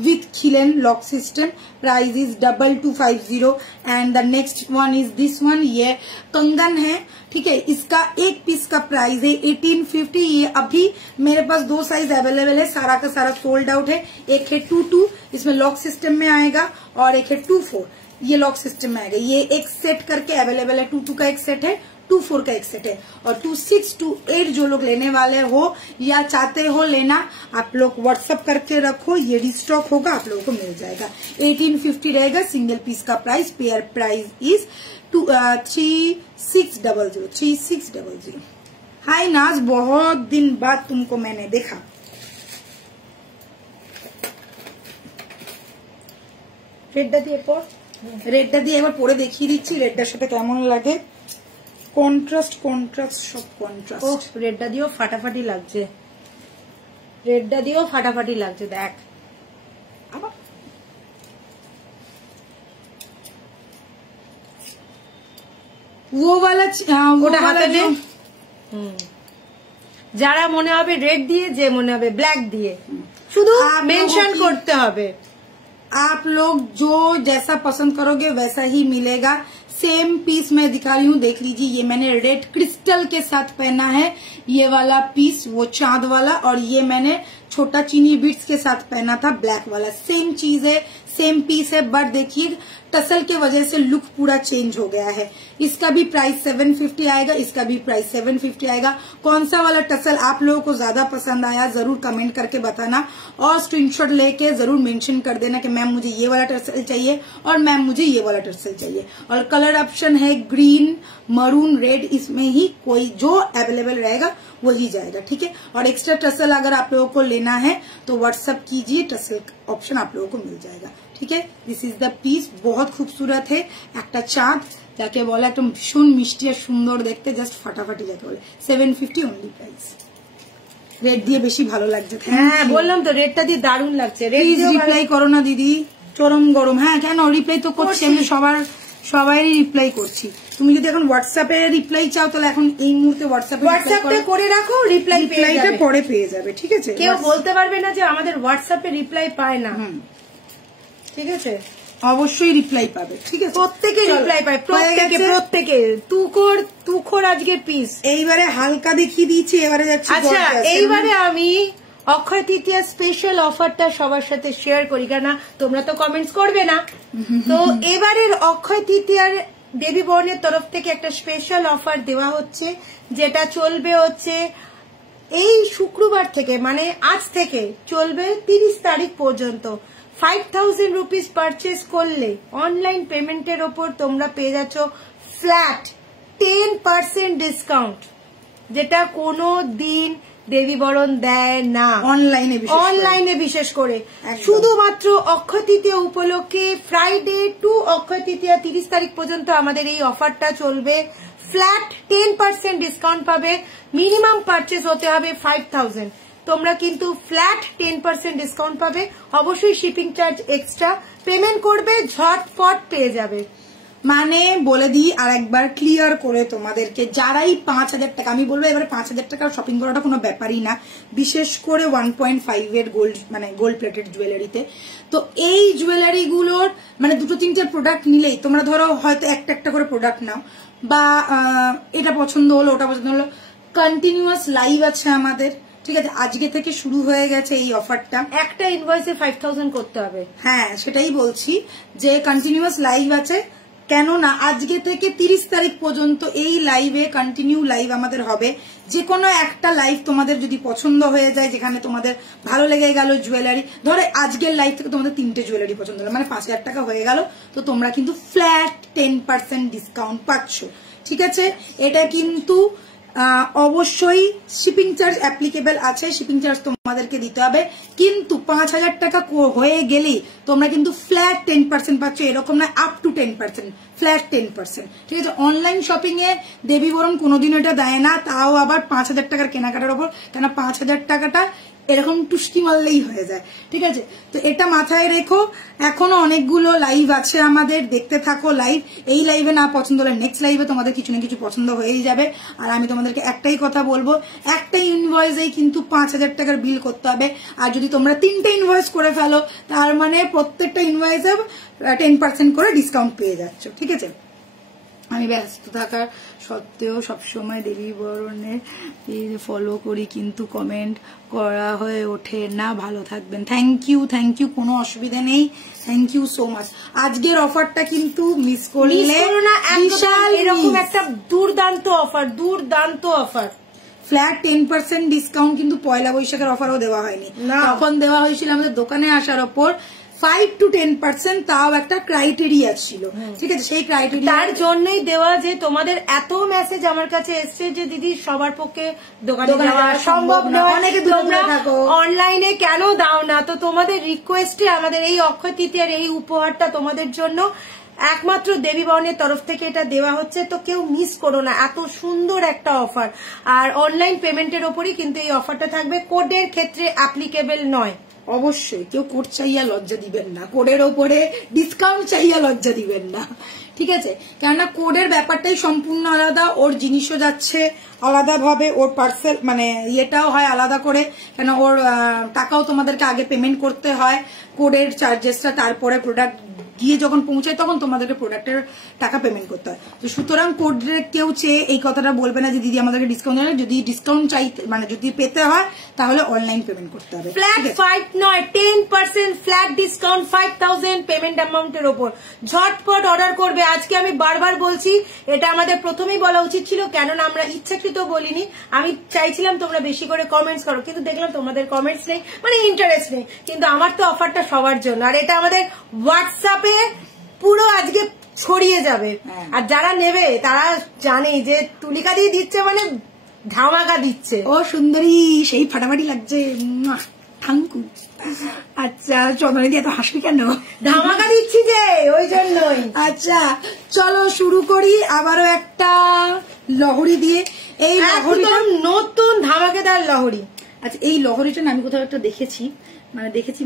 with खिलन lock system, price is 2250। And the next one is this one, ये कंगन है, ठीक है इसका एक पीस का प्राइस है 1850। ये अभी मेरे पास 2 साइज अवेलेबल है, सारा का सारा सोल्ड आउट है। एक है 22, इसमें लॉक सिस्टम में आएगा, और एक है 24, ये लॉक सिस्टम में आएगा। ये एक सेट करके अवेलेबल है, 22 का एक सेट है, 24 का एक सेट है। और 26, 28 जो लोग लेने वाले हो या चाहते हो लेना, आप लोग व्हाट्सएप करके रखो, ये रिस्टॉक होगा, आप लोगों को मिल जाएगा। 1850 रहेगा सिंगल पीस का प्राइस। Pair price is 3600। हाय नाज, बहुत दिन बाद तुमको मैंने देखा। রেডটা দিয়ে পর, রেডটা দিয়ে একবার পরে দেখিয়ে দিচ্ছি রেডটার সাথে কেমন লাগে। কন্ট্রাস্ট সব কন্ট্রাস্ট। রেডটা দিয়েও ফাটাফাটি লাগছে, দেখ वो वाला যারা মনে হবে রেড দিয়ে, যে মনে হবে ব্ল্যাক দিয়ে, শুধু মেনশন করতে হবে। आप लोग जो जैसा पसंद करोगे वैसा ही मिलेगा। सेम पीस मैं दिखा रही हूँ, देख लीजिए, ये मैंने रेड क्रिस्टल के साथ पहना है, ये वाला पीस वो चांद वाला, और ये मैंने छोटा चीनी बीट्स के साथ पहना था ब्लैक वाला। सेम चीज है, सेम पीस है, बट देखिए टसल के वजह से लुक पूरा चेंज हो गया है। इसका भी प्राइस 750 आएगा, इसका भी प्राइस 750 आएगा। कौन सा वाला टसल आप लोगों को ज्यादा पसंद आया जरूर कमेंट करके बताना, और स्क्रीनशॉट लेके जरूर मेंशन कर देना कि मैम मुझे ये वाला टसल चाहिए और मैम मुझे ये वाला टसल चाहिए। और कलर ऑप्शन है ग्रीन, मरून, रेड, इसमें ही कोई जो अवेलेबल रहेगा वही जाएगा, ठीक है। और एक्स्ट्रा टसल अगर आप लोगों को लेना है तो व्हाट्सएप कीजिए, टसल ऑप्शन आप लोगों को मिल जाएगा, ठीक है। दिस इज द पीस, बहुत खूबसूरत है, একটা চাঁদ যাকে বলে, একদম ভীষণ মিষ্টি আর সুন্দর দেখতে, জাস্ট ফাটাফাটি যাকে বলে। 750 অনলি প্রাইস। রেড দিয়ে বেশি ভালো লাগছে। হ্যাঁ বললাম তো, রেডটা দিয়ে দারুণ লাগছে। রেড দিয়ে রিপ্লাই করো না দিদি, চরম গরম। হ্যাঁ কেন, রিপ্লাই তো করছি আমি, সবারই রিপ্লাই করছি। তুমি যদি এখন হোয়াটসঅ্যাপে রিপ্লাই চাও তাহলে এখন এই মুহূর্তে হোয়াটসঅ্যাপে করে রাখো, রিপ্লাইটা পরে পেয়ে যাবে, ঠিক আছে। কেউ বলতে পারবে না যে আমাদের হোয়াটসঅ্যাপে রিপ্লাই পায় না, ঠিক আছে। অবশ্যই রিপ্লাই পাবে, ঠিক আছে। প্রত্যেকে রিপ্লাই পায়, প্রত্যেকে। তুখোর আজকে পিস এইবারে হালকা দেখিয়ে দিয়েছি, এবারে যাচ্ছি। আচ্ছা, এইবারে আমি অক্ষয় তৃতীয়া স্পেশাল অফারটা সবার সাথে শেয়ার করি, কেন তোমরা তো কমেন্টস করবে না। তো এবারের অক্ষয় তৃতীয়ার দেবী বর্ণের তরফ থেকে একটা স্পেশাল অফার দেওয়া হচ্ছে, যেটা চলবে হচ্ছে এই শুক্রবার থেকে, মানে আজ থেকে চলবে 30 তারিখ পর্যন্ত। 5000 রুপিস পারচেস করলে অনলাইন পেমেন্টের ওপর তোমরা পেয়ে যাচ্ছ ফ্ল্যাট 10% ডিসকাউন্ট, যেটা কোনো দিন দেবী বরণ দেয় না অনলাইনে, বিশেষ করে শুধুমাত্র অক্ষয় তৃতীয়া উপলক্ষে ফ্রাইডে টু অক্ষয় তৃতীয়া 30 তারিখ পর্যন্ত আমাদের এই অফারটা চলবে। ফ্ল্যাট 10% ডিসকাউন্ট পাবে, মিনিমাম পারচেস হতে হবে 5000। তোমরা কিন্তু ফ্ল্যাট 10% ডিসকাউন্ট পাবে, অবশ্যই শিপিং চার্জ এক্সট্রা পেমেন্ট করবে, ঝটপট পেয়ে যাবে। মানে বলে দিই আর একবার ক্লিয়ার করে তোমাদেরকে, যারাই 5000 টাকা, আমি বলবো এবারে 5000 টাকা শপিং করাটা কোনো ব্যাপারই না, বিশেষ করে 1.5 এর গোল্ড, মানে গোল্ড প্লেটেড জুয়েলারিতে। তো এই জুয়েলারি গুলোর মানে 2-3টে প্রোডাক্ট নিলেই, তোমরা ধরো হয়তো একটা করে প্রোডাক্ট নাও, বা এটা পছন্দ হলো ওটা পছন্দ হলো, কন্টিনিউয়াস লাইভ আছে আমাদের, ঠিক আছে। আজকে থেকে শুরু হয়ে গেছে এই অফারটা, একটা ইনভয়েসে 5000 করতে হবে। হ্যাঁ সেটাই বলছি যে কন্টিনিউয়াস লাইভ আছে, কেননা আজকে থেকে 30 তারিখ পর্যন্ত এই লাইভে কন্টিনিউ লাইভ আমাদের হবে। যে কোনো একটা লাইভ তোমাদের যদি পছন্দ হয়ে যায়, যেখানে তোমাদের ভালো লেগে গেল জুয়েলারি, ধরো আজকের লাইভ থেকে তোমাদের 3টে জুয়েলারি পছন্দ হলো, মানে 5000 টাকা হয়ে গেল, তো তোমরা কিন্তু ফ্ল্যাট 10% ডিসকাউন্ট পাচ্ছ, ঠিক আছে। এটা কিন্তু অবশ্যই শিপিং চার্জ অ্যাপ্লিকেবল আছে, শিপিং চার্জ তোমাদেরকে দিতে হবে, কিন্তু 5000 টাকা হয়ে গেলেই তোমরা কিন্তু ফ্ল্যাট 10% পাচ্ছ, এরকম না আপ টু 10%, ফ্ল্যাট 10%, ঠিক আছে। অনলাইন শপিং এ দেবী বরণ কোনোদিনও এটা দেয় না, তাও আবার 5000 টাকার কেনাকাটার ওপর, কেন 5000 টাকাটা এরকম টুস্কি মারলেই হয়ে যায়, ঠিক আছে। তো এটা মাথায় রেখো। এখনো অনেকগুলো লাইভ আছে আমাদের, দেখতে থাকো লাইভ। এই লাইভে না পছন্দ হলে নেক্সট লাইভে তোমাদের কিছু না কিছু পছন্দ হয়েই যাবে। আর আমি তোমাদেরকে একটাই কথা বলবো, একটা ইনভয়েসেই কিন্তু 5000 টাকার বিল করতে হবে। আর যদি তোমরা 3টে ইনভয়েস করে ফেলো, তার মানে প্রত্যেকটা ইনভয়েসে 10% করে ডিসকাউন্ট পেয়ে যাচ্ছ, ঠিক আছে। আমি ব্যস্ত থাকার সত্ত্বেও সবসময় দেবী বরণের ফলো করি, কিন্তু কমেন্ট করা হয়ে ওঠে না। ভালো থাকবেন। থ্যাংক ইউ, কোনো অসুবিধা নেই, থ্যাংক ইউ সো মাচ। আজকের অফারটা কিন্তু মিস করলে না, এরকম একটা দুর্দান্ত অফার। ফ্ল্যাট 10% ডিসকাউন্ট কিন্তু পয়লা বৈশাখের অফারও দেওয়া হয়নি, তখন দেওয়া হয়েছিল আমাদের দোকানে আসার ওপর 5 to 10%, তাও একটা ক্রাইটেরিয়া ছিল, ঠিক আছে। সেই ক্রাইটেরিয়া তার জন্যই দেওয়া, যে তোমাদের এত মেসেজ আমার কাছে এসছে যে দিদি সবার পক্ষে দোকানে যাওয়া সম্ভব নয়, অনেকে তোমরা অনলাইনে কেন দাও না। তো তোমাদের রিকোয়েস্টে আমাদের এই অক্ষয় তৃতীয়ার এই উপহারটা তোমাদের জন্য একমাত্র দেবী বরণের তরফ থেকে এটা দেওয়া হচ্ছে। তো কেউ মিস করো না, এত সুন্দর একটা অফার। আর অনলাইন পেমেন্টের ওপরই কিন্তু এই অফারটা থাকবে, কোডের ক্ষেত্রে অ্যাপ্লিকেবল নয়, অবশ্যই কেউ কোড চাইয়া লজ্জা দিবেন না, কোডের ওপরে ডিসকাউন্ট চাইয়া লজ্জা দিবেন না, ঠিক আছে? কেননা কোডের ব্যাপারটাই সম্পূর্ণ আলাদা, ওর জিনিসও যাচ্ছে আলাদা ভাবে, ওর পার্সেল মানে ইয়েটাও হয় আলাদা করে, কেন ওর টাকাও তোমাদেরকে আগে পেমেন্ট করতে হয়, কোডের চার্জেসটা, তারপরে প্রোডাক্ট গিয়ে যখন পৌঁছায় তখন তোমাদেরকে প্রোডাক্টের টাকা পেমেন্ট করতে হয়। তো সুতরাং কোডের কেউ চেয়ে এই কথাটা বলবে না যে দিদি আমাদেরকে ডিসকাউন্ট দেবে। যদি ডিসকাউন্ট চাইতে মানে যদি পেতে হয় তাহলে অনলাইন পেমেন্ট করতে হবে। ফ্ল্যাট 5 নয় 10% ফ্ল্যাট ডিসকাউন্ট 5000 পেমেন্ট অ্যামাউন্টের ওপর ঝটপট অর্ডার করবে। আজকে আমি বারবার বলছি, এটা আমাদের প্রথমেই বলা উচিত ছিল, কেননা আমরা ইচ্ছাকৃত বলিনি। আমি চাইছিলাম তোমরা বেশি করে কমেন্টস করো, কিন্তু দেখলাম তোমাদের কমেন্টস নেই, মানে ইন্টারেস্ট নেই। কিন্তু আমার তো অফারটা সবার জন্য, আর এটা আমাদের হোয়াটসঅ্যাপে পুরো আজকে ছড়িয়ে যাবে। আর যারা নেবে তারা জানে যে তুলিকা দিয়ে দিচ্ছে মানে ধামাকা দিচ্ছে। ও সুন্দরী, সেই ফাটাফাটি লাগছে, থ্যাংকু। আচ্ছা চন্দনী দিয়ে এত হাসি কেন? ধামাকা দিচ্ছি যে, ওই জন্যই। আচ্ছা চলো শুরু করি আবারও একটা লহরি দিয়ে। এই লহরিটা নতুন ধামাকেদার লহরি। আচ্ছা এই লহরিটা আমি কোথাও একটা দেখেছি,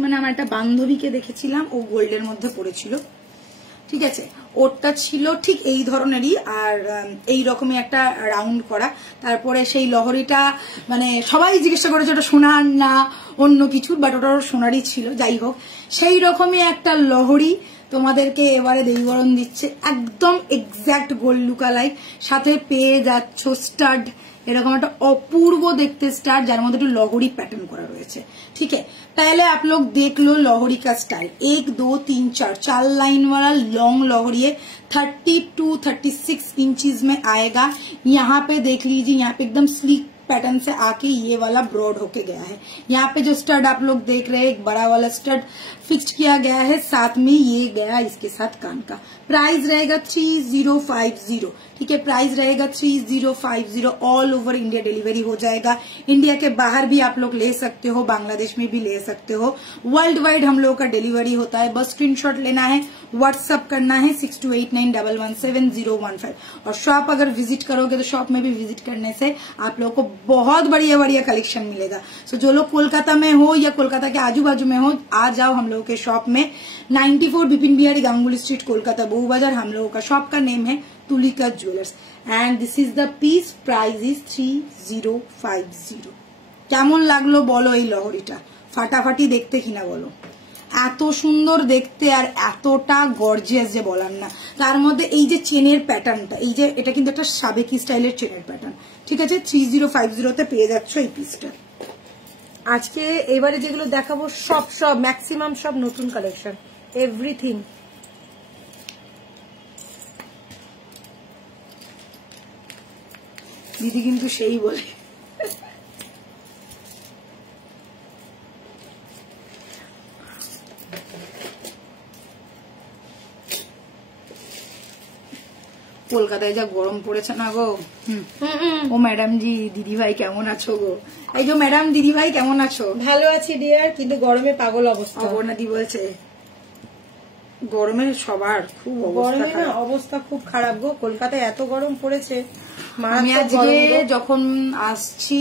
মানে আমার একটা বান্ধবীকে দেখেছিলাম, ও গোল্ডের মধ্যে পড়েছিল, ঠিক আছে? ওরটা ছিল ঠিক এই ধরনেরই, আর এই রকমই একটা রাউন্ড করা। তারপরে সেই লহরিটা মানে সবাই জিজ্ঞাসা করেছে ওটা সোনার না অন্য কিছু, বাট ওটা সোনারই ছিল। যাই হোক, সেই রকমই একটা লহরি তোমাদেরকে এবারে দেবীবরণ দিচ্ছে, একদম এক্স্যাক্ট গোল্ড লুকালাইক, সাথে পেয়ে যাচ্ছ স্টাড, এরকম একটা অপূর্ব দেখতে স্টার, যার মধ্যে একটু লহরি প্যাটার্ন করা রয়েছে, ठीक है? पहले आप लोग देख लो लोहड़ी का स्टाइल, 1 2 3 4 लाइन वाला लॉन्ग लोहड़ी है, 32-36 इंचेस में आएगा। यहाँ पे देख लीजिए, यहाँ पे एकदम स्लीक पैटर्न से आके ये वाला ब्रॉड होके गया है। यहाँ पे जो स्टड आप लोग देख रहे हैं, एक बड़ा वाला स्टड फिक्स्ड किया गया है, साथ में ये गया इसके साथ कान का। प्राइस रहेगा 3050, ठीक है? प्राइस रहेगा 3050, ऑल ओवर इंडिया डिलीवरी हो जाएगा। इंडिया के बाहर भी आप लोग ले सकते हो, बांग्लादेश में भी ले सकते हो, वर्ल्ड वाइड हम लोगों का डिलीवरी होता है। बस स्क्रीनशॉट लेना है, व्हाट्सअप करना है 6289117015। और शॉप अगर विजिट करोगे तो शॉप में भी विजिट करने से आप लोगों को बहुत बढ़िया बढ़िया कलेक्शन मिलेगा। सो जो लोग कोलकाता में हो या कोलकाता के आजू बाजू में हो, आ जाओ हम लोगों के शॉप में। 94 बिपिन बिहारी गांगुली स्ट्रीट, कोलकाता बहु बाजार। हम लोगों का शॉप का नेम है Tulika jewellers, and this is the piece. Price is 3050। কেমন লাগলো বলো এই লহরিটা? ফাটাফাটি দেখতে কিনা বলো? এত সুন্দর দেখতে আর এতটা গর্জিয়াস যে বলার না। তার মধ্যে এই যে চেনের প্যাটার্নটা, এই যে এটা কিন্তু একটা সাবেকি স্টাইলের চেনের প্যাটার্ন, ঠিক আছে? 3050 পেয়ে যাচ্ছ এই পিসটা। আজকে এবারে যেগুলো দেখাবো সব ম্যাক্সিমাম সব নতুন কালেকশন, এভরিথিং। দিদি কিন্তু সেই বলে কলকাতায় যা গরম পড়েছে না গো। ও ম্যাডাম জি, দিদি ভাই কেমন আছো গো? এই যে ম্যাডাম দিদি ভাই কেমন আছো? ভালো আছি ডিয়ার, কিন্তু গরমে পাগল অবস্থা। অবর্ণাদি বলছে গরমে সবার খুব অবস্থা খুব খারাপ গো। কলকাতায় এত গরম পড়েছে। আমি আজকে যখন আসছি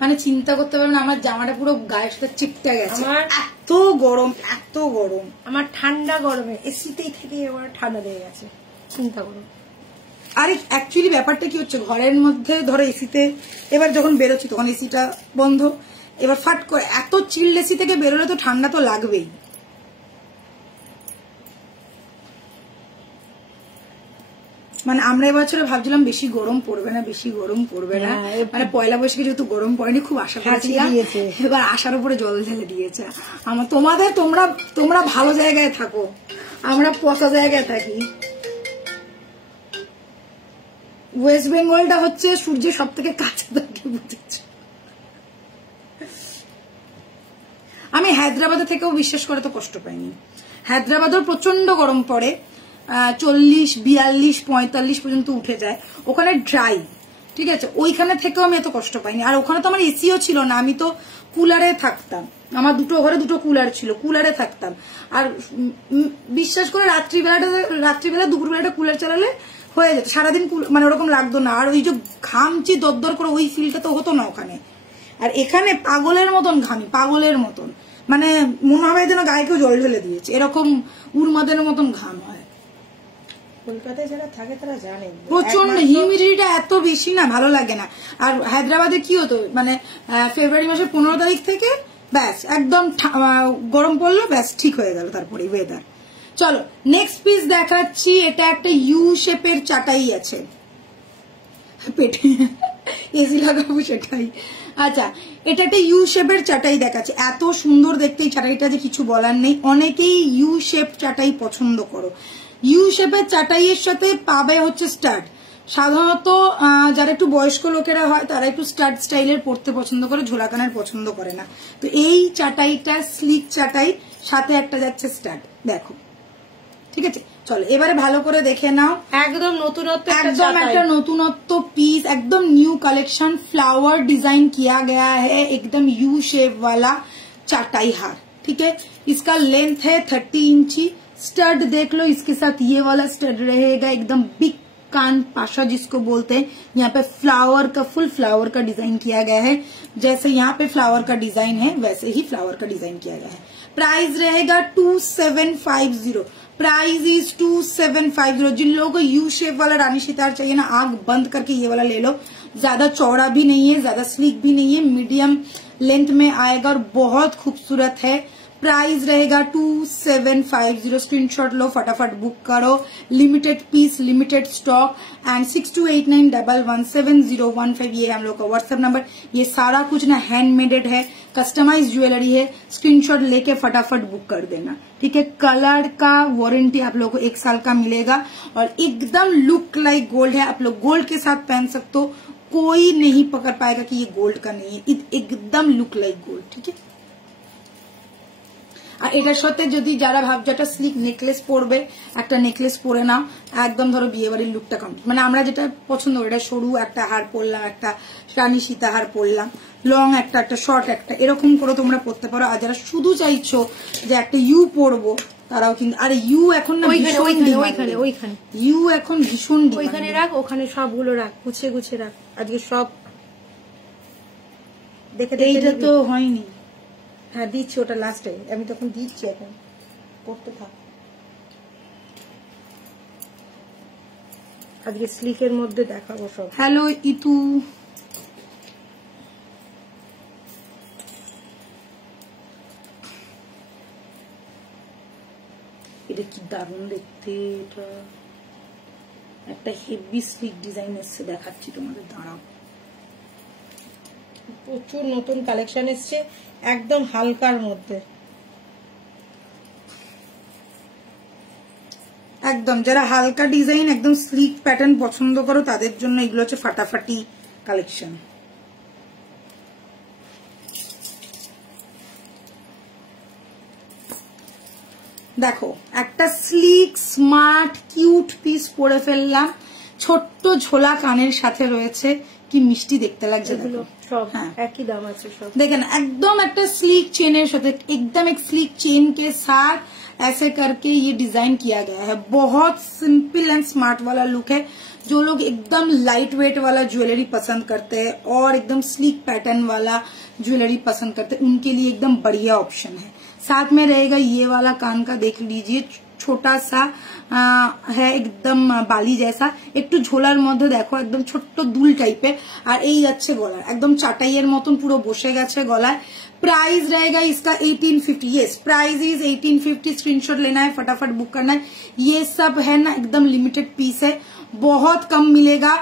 মানে চিন্তা করতে পারবেন, আমার জামাটা পুরো গায়ের সাথে চিপটা গেছে, এত গরম এত গরম। আমার ঠান্ডা গরমে এসিতেই থেকে এবার ঠান্ডা লেগে গেছে, চিন্তা করুন। আরে অ্যাকচুয়ালি ব্যাপারটা কি হচ্ছে, ঘরের মধ্যে ধরো এসিতে এবার যখন বেরোচ্ছি তখন এসিটা বন্ধ, এবার ফাট করে এত চিল্ড এসি থেকে বেরোলে তো ঠান্ডা তো লাগবেই। মানে আমরা এবছরে ভাবছিলাম বেশি গরম পড়বে না, বেশি গরম পড়বে না, মানে পয়লা বৈশাখে যেহেতু গরম পড়েনি খুব আশা করেছিলাম, এবার আশার উপরে জল ঢেলে দিয়েছে। আমার তোমরা ভালো জায়গায় থাকো, আমরা পচা জায়গায় থাকি। ওয়েস্ট বেঙ্গলটা হচ্ছে সূর্যের সব থেকে কাছে থাকে, বুঝেছ? আমি হায়দ্রাবাদে থেকেও বিশ্বাস করে তো কষ্ট পাইনি। হায়দ্রাবাদেও প্রচন্ড গরম পড়ে, 40, 42, 45 পর্যন্ত উঠে যায়, ওখানে ড্রাই, ঠিক আছে? ওইখানে থেকেও আমি এত কষ্ট পাইনি। আর ওখানে তো আমার এসিও ছিল না, আমি তো কুলারে থাকতাম, আমার দুটো ঘরে দুটো কুলার ছিল, কুলারে থাকতাম। আর বিশ্বাস করে রাত্রিবেলা দুপুরবেলাটা কুলার চালালে হয়ে যেত, সারাদিন মানে ওরকম লাগতো না। আর ওই যে ঘামছি দরদর করে ওই ফিলটা তো হতো না ওখানে। আর এখানে পাগলের মতন ঘামি, পাগলের মতন, মানে মনে হবে যেন গায়ে কেউ জল ঢেলে দিয়েছে, এরকম উন্মাদের মতন ঘাম হয়। কলকাতায় যারা থাকে তারা জানে প্রচন্ড হিউমিডিটিটা এত বেশি না, ভালো লাগে না। আর হায়দ্রাবাদে কি হতো, মানে ফেব্রুয়ারি মাসের 15 তারিখ থেকে ব্যাস একদম গরম পড়লো, ব্যাস ঠিক হয়ে গেল তারপরে ওয়েদার। চলো নেক্সট পিস দেখাচ্ছি, এটা একটা ইউ শেপের চাটাই আছে, পেটে এসি লাগাবো সেটাই। আচ্ছা, এটা একটা ইউ শেপের চাটাই দেখাচ্ছে, এত সুন্দর দেখতে এই চাটাইটা যে কিছু বলার নেই। অনেকেই ইউ শেপ চাটাই পছন্দ করো। ইউ শেপের চাটাইয়ের সাথে পাবে হচ্ছে স্টাড। সাধারণত যারা একটু বয়স্ক লোকেরা হয় তারা একটু স্টাড স্টাইলের পড়তে পছন্দ করে, ঝোলাকানের পছন্দ করে না। তো এই চাটাইটা স্লিক চাটাই, সাথে একটা যাচ্ছে স্টাড, দেখো ঠিক আছে। চলো এবারে ভালো করে দেখে নাও, একদম নতুনত্ব, एकदम একটা নতুনত্ব পিস, एकदम न्यू कलेक्शन, फ्लावर डिजाइन किया गया है, एकदम यू शेप वाला चाटाई हार, ठीक है। इसका लेंथ है 30 इंची। स्टड देख लो, इसके साथ ये वाला स्टड रहेगा, एकदम बिग कान पाशा जिसको बोलते हैं। यहाँ पे फ्लावर का, फुल फ्लावर का डिजाइन किया गया है, जैसे यहाँ पे फ्लावर का डिजाइन है वैसे ही फ्लावर का डिजाइन किया गया है। प्राइस रहेगा 2750, प्राइस इज 2750। जिन लोगों को यू शेप वाला रानी सितार चाहिए ना, आंख बंद करके ये वाला ले लो। ज्यादा चौड़ा भी नहीं है, ज्यादा स्लीक भी नहीं है, मीडियम लेंथ में आएगा और बहुत खूबसूरत है। प्राइस रहेगा 2750। स्क्रीनशॉट लो, फटाफट बुक करो, limited piece, limited stock. And 6289117015 ये हम लोग का व्हाट्सएप नंबर। ये सारा कुछ ना हैंडमेडेड है, कस्टमाइज ज्वेलरी है, स्क्रीनशॉट लेके फटाफट बुक कर देना, ठीक है। कलर का वारंटी आप लोगों को 1 साल का मिलेगा और एकदम लुक लाइक गोल्ड है। आप लोग गोल्ड के साथ पहन सकते हो, कोई नहीं पकड़ पाएगा कि ये गोल्ड का नहीं है, एकदम लुक लाइक गोल्ड, ठीक है। আর এটার সাথে যদি যারা ভাবছো একটা স্লিক নেকলেস পরবে, একটা নেকলেস পরে নাও, একদম ধরো বিয়ে বাড়ির লুকটা কমপ্লিট। মানে আমরা যেটা পছন্দ করি, এটা সরু একটা হার পরলাম, একটা রানী সীতা হার পরলাম, লং একটা, একটা শর্ট একটা, এরকম করে তোমরা পরতে পারো। আর যারা শুধু চাইছো যে একটা ইউ পরবো তারাও কিন্তু, আরে ইউ এখন না ওইখানে ইউ এখন ভীষণ, ওইখানে রাখ, ওখানে সবগুলো রাখ, গুছিয়ে গুছিয়ে রাখ, আজকে সব দেখে। এইটা তো হয়নি, হ্যাঁ দিচ্ছি, ওটা লাস্টে আমি তখন দিচ্ছি, এখন করতে থাক। আজকে স্লিকের মধ্যে দেখাবো সব। হ্যালো ইতু, এটা কি দারুণ দেখতে, এটা একটা হেভি স্লিক ডিজাইন এসছে, দেখাচ্ছি তোমাদের, দাঁড়াও। প্রচুর নতুন কালেকশন এসছে, একদম হালকার মধ্যে, একদম যারা হালকা ডিজাইন, একদম স্লিক প্যাটার্ন পছন্দ করো তাদের জন্য এগুলো হচ্ছে ফাটাফাটি কালেকশন। দেখো একটা স্লিক স্মার্ট কিউট পিস পরে ফেললাম, ছোট্ট ঝোলা কানের সাথে রয়েছে, কি মিষ্টি দেখতে লাগছে। সব একই দাম আছে সব, देखें एकदम एक स्लीक चेन एकदम एक स्लीक चेन के साथ ऐसे करके ये डिजाइन किया गया है। बहुत सिंपल एंड स्मार्ट वाला लुक है। जो लोग एकदम लाइट वेट वाला ज्वेलरी पसंद करते हैं और एकदम स्लीक पैटर्न वाला ज्वेलरी पसंद करते हैं, उनके लिए एकदम बढ़िया ऑप्शन है। साथ में रहेगा ये वाला कान का, देख लीजिए छोटा सा है, एकदम बाली जैसा, একটু ঝোলার মধ্যে দেখো, একদম ছোট্ট দুল টাইপের। আর এই যাচ্ছে গলার, একদম চাটাইয়ের মতন পুরো বসে গেছে গলায়। प्राइस रहेगा इसका 1850। Yes, price is 1850। स्क्रीनशॉट लेना है, फटाफट बुक करना है। ये सब है ना एकदम लिमिटेड पीस है, बहुत कम मिलेगा,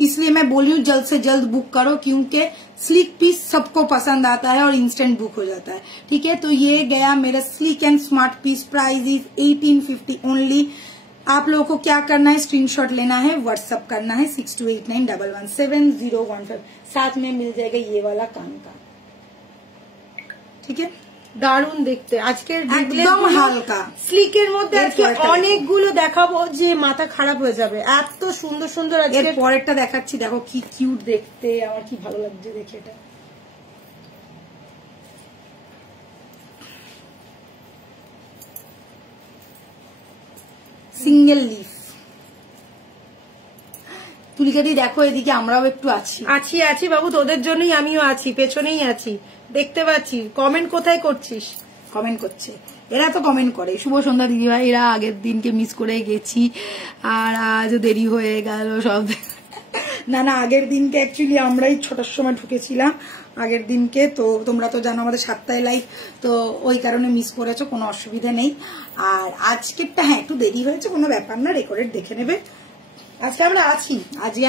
इसलिए मैं बोल रही हूँ जल्द से जल्द बुक करो, क्योंकि स्लीक पीस सबको पसंद आता है और इंस्टेंट बुक हो जाता है, ठीक है। तो ये गया मेरा sleek and smart piece, price is 1850 only. आप लोगों को क्या करना है, स्क्रीनशॉट लेना है, व्हाट्सएप करना है 6289117015। साथ में मिल जाएगा ये वाला कान का, ठीक है। দারুণ দেখতে, আজকের একদম হালকা স্লিকের মধ্যে আজকে অনেকগুলো দেখাবো যে মাথা খারাপ হয়ে যাবে, এত সুন্দর সুন্দর। আজকে পরেরটা দেখাচ্ছি, দেখো কি কিউট দেখতে, আমার কি ভালো লাগছে দেখে। এটা সিঙ্গেল লিফ। তুলিকাদি দেখো এদিকে, আমরাও একটু আছি আছি বাবু, তোদের জন্যই আমিও আছি, পেছনেই আছি, দেখতে পাচ্ছি। কমেন্ট কোথায় করছিস? কমেন্ট করছে, এরা তো কমেন্ট করে। শুভ সন্ধ্যা দিদিভাই, এরা আগের দিনকে মিস করে গেছি আর আজ দেরি হয়ে গেল সব। না না, আগের দিনকে অ্যাকচুয়ালি আমরাই 6টার সময় ঢুকেছিলাম আগের দিনকে, তো তোমরা তো জানো আমাদের 7টায় লাইভ, তো ওই কারণে মিস করেছো, কোনো অসুবিধা নেই। আর আজকেরটা হ্যাঁ একটু দেরি হয়েছে, কোনো ব্যাপার না, রেকর্ডেড দেখে নেবে। আজকে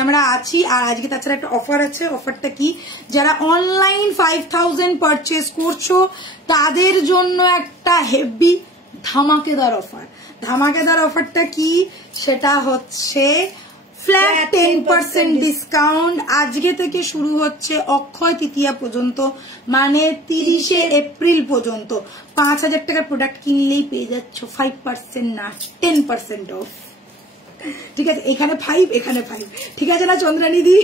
আমরা আছি আর আজকে তাছাড়া একটা অফার আছে। অফারটা কি, যারা অনলাইন 5000 পারচেস করছো তাদের জন্য একটা হেভি ধামাকেদার অফার। ধামাকেদার অফারটা কি, সেটা হচ্ছে ফ্ল্যাট 10% ডিসকাউন্ট। আজকে থেকে শুরু হচ্ছে অক্ষয় তৃতীয়া পর্যন্ত, মানে 30শে এপ্রিল পর্যন্ত। 5000 টাকার প্রোডাক্ট কিনলেই পেয়ে যাচ্ছ 5% না 10% অফ। ঠিক আছে, এখানে 5 এখানে 5, ঠিক আছে না চন্দ্রানিধি?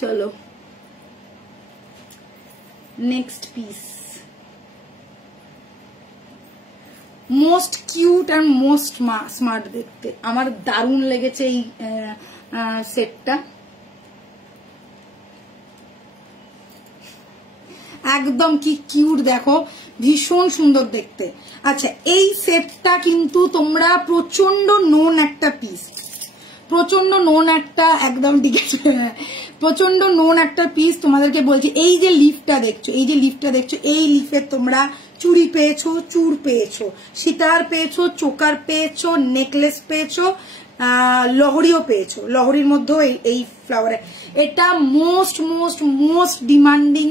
চলো নেক্সট পিস। মোস্ট কিউট আর মোস্ট স্মার্ট দেখতে, আমার দারুণ লেগেছে এই সেটটা। একদম কি কিউট দেখো, ভীষণ সুন্দর দেখতে। আচ্ছা, এই সেটটা কিন্তু তোমরা প্রচন্ড নোন একটা পিস, প্রচন্ড নোন একটা, একদম ঠিক আছে, প্রচন্ড নোন একটা পিস। তোমাদেরকে বলছি, এই যে লিফটা দেখছো, এই যে লিফটা দেখছো, এই লিফে তোমরা চুড়ি পেয়েছো, চূড় পেয়েছো, সীতার পেয়েছো, চোকার পেয়েছো, নেকলেস পেয়েছো, লহরিও পেয়েছো। লহরির মধ্যেও এই ফ্লাওয়ারে, এটা most most most demanding,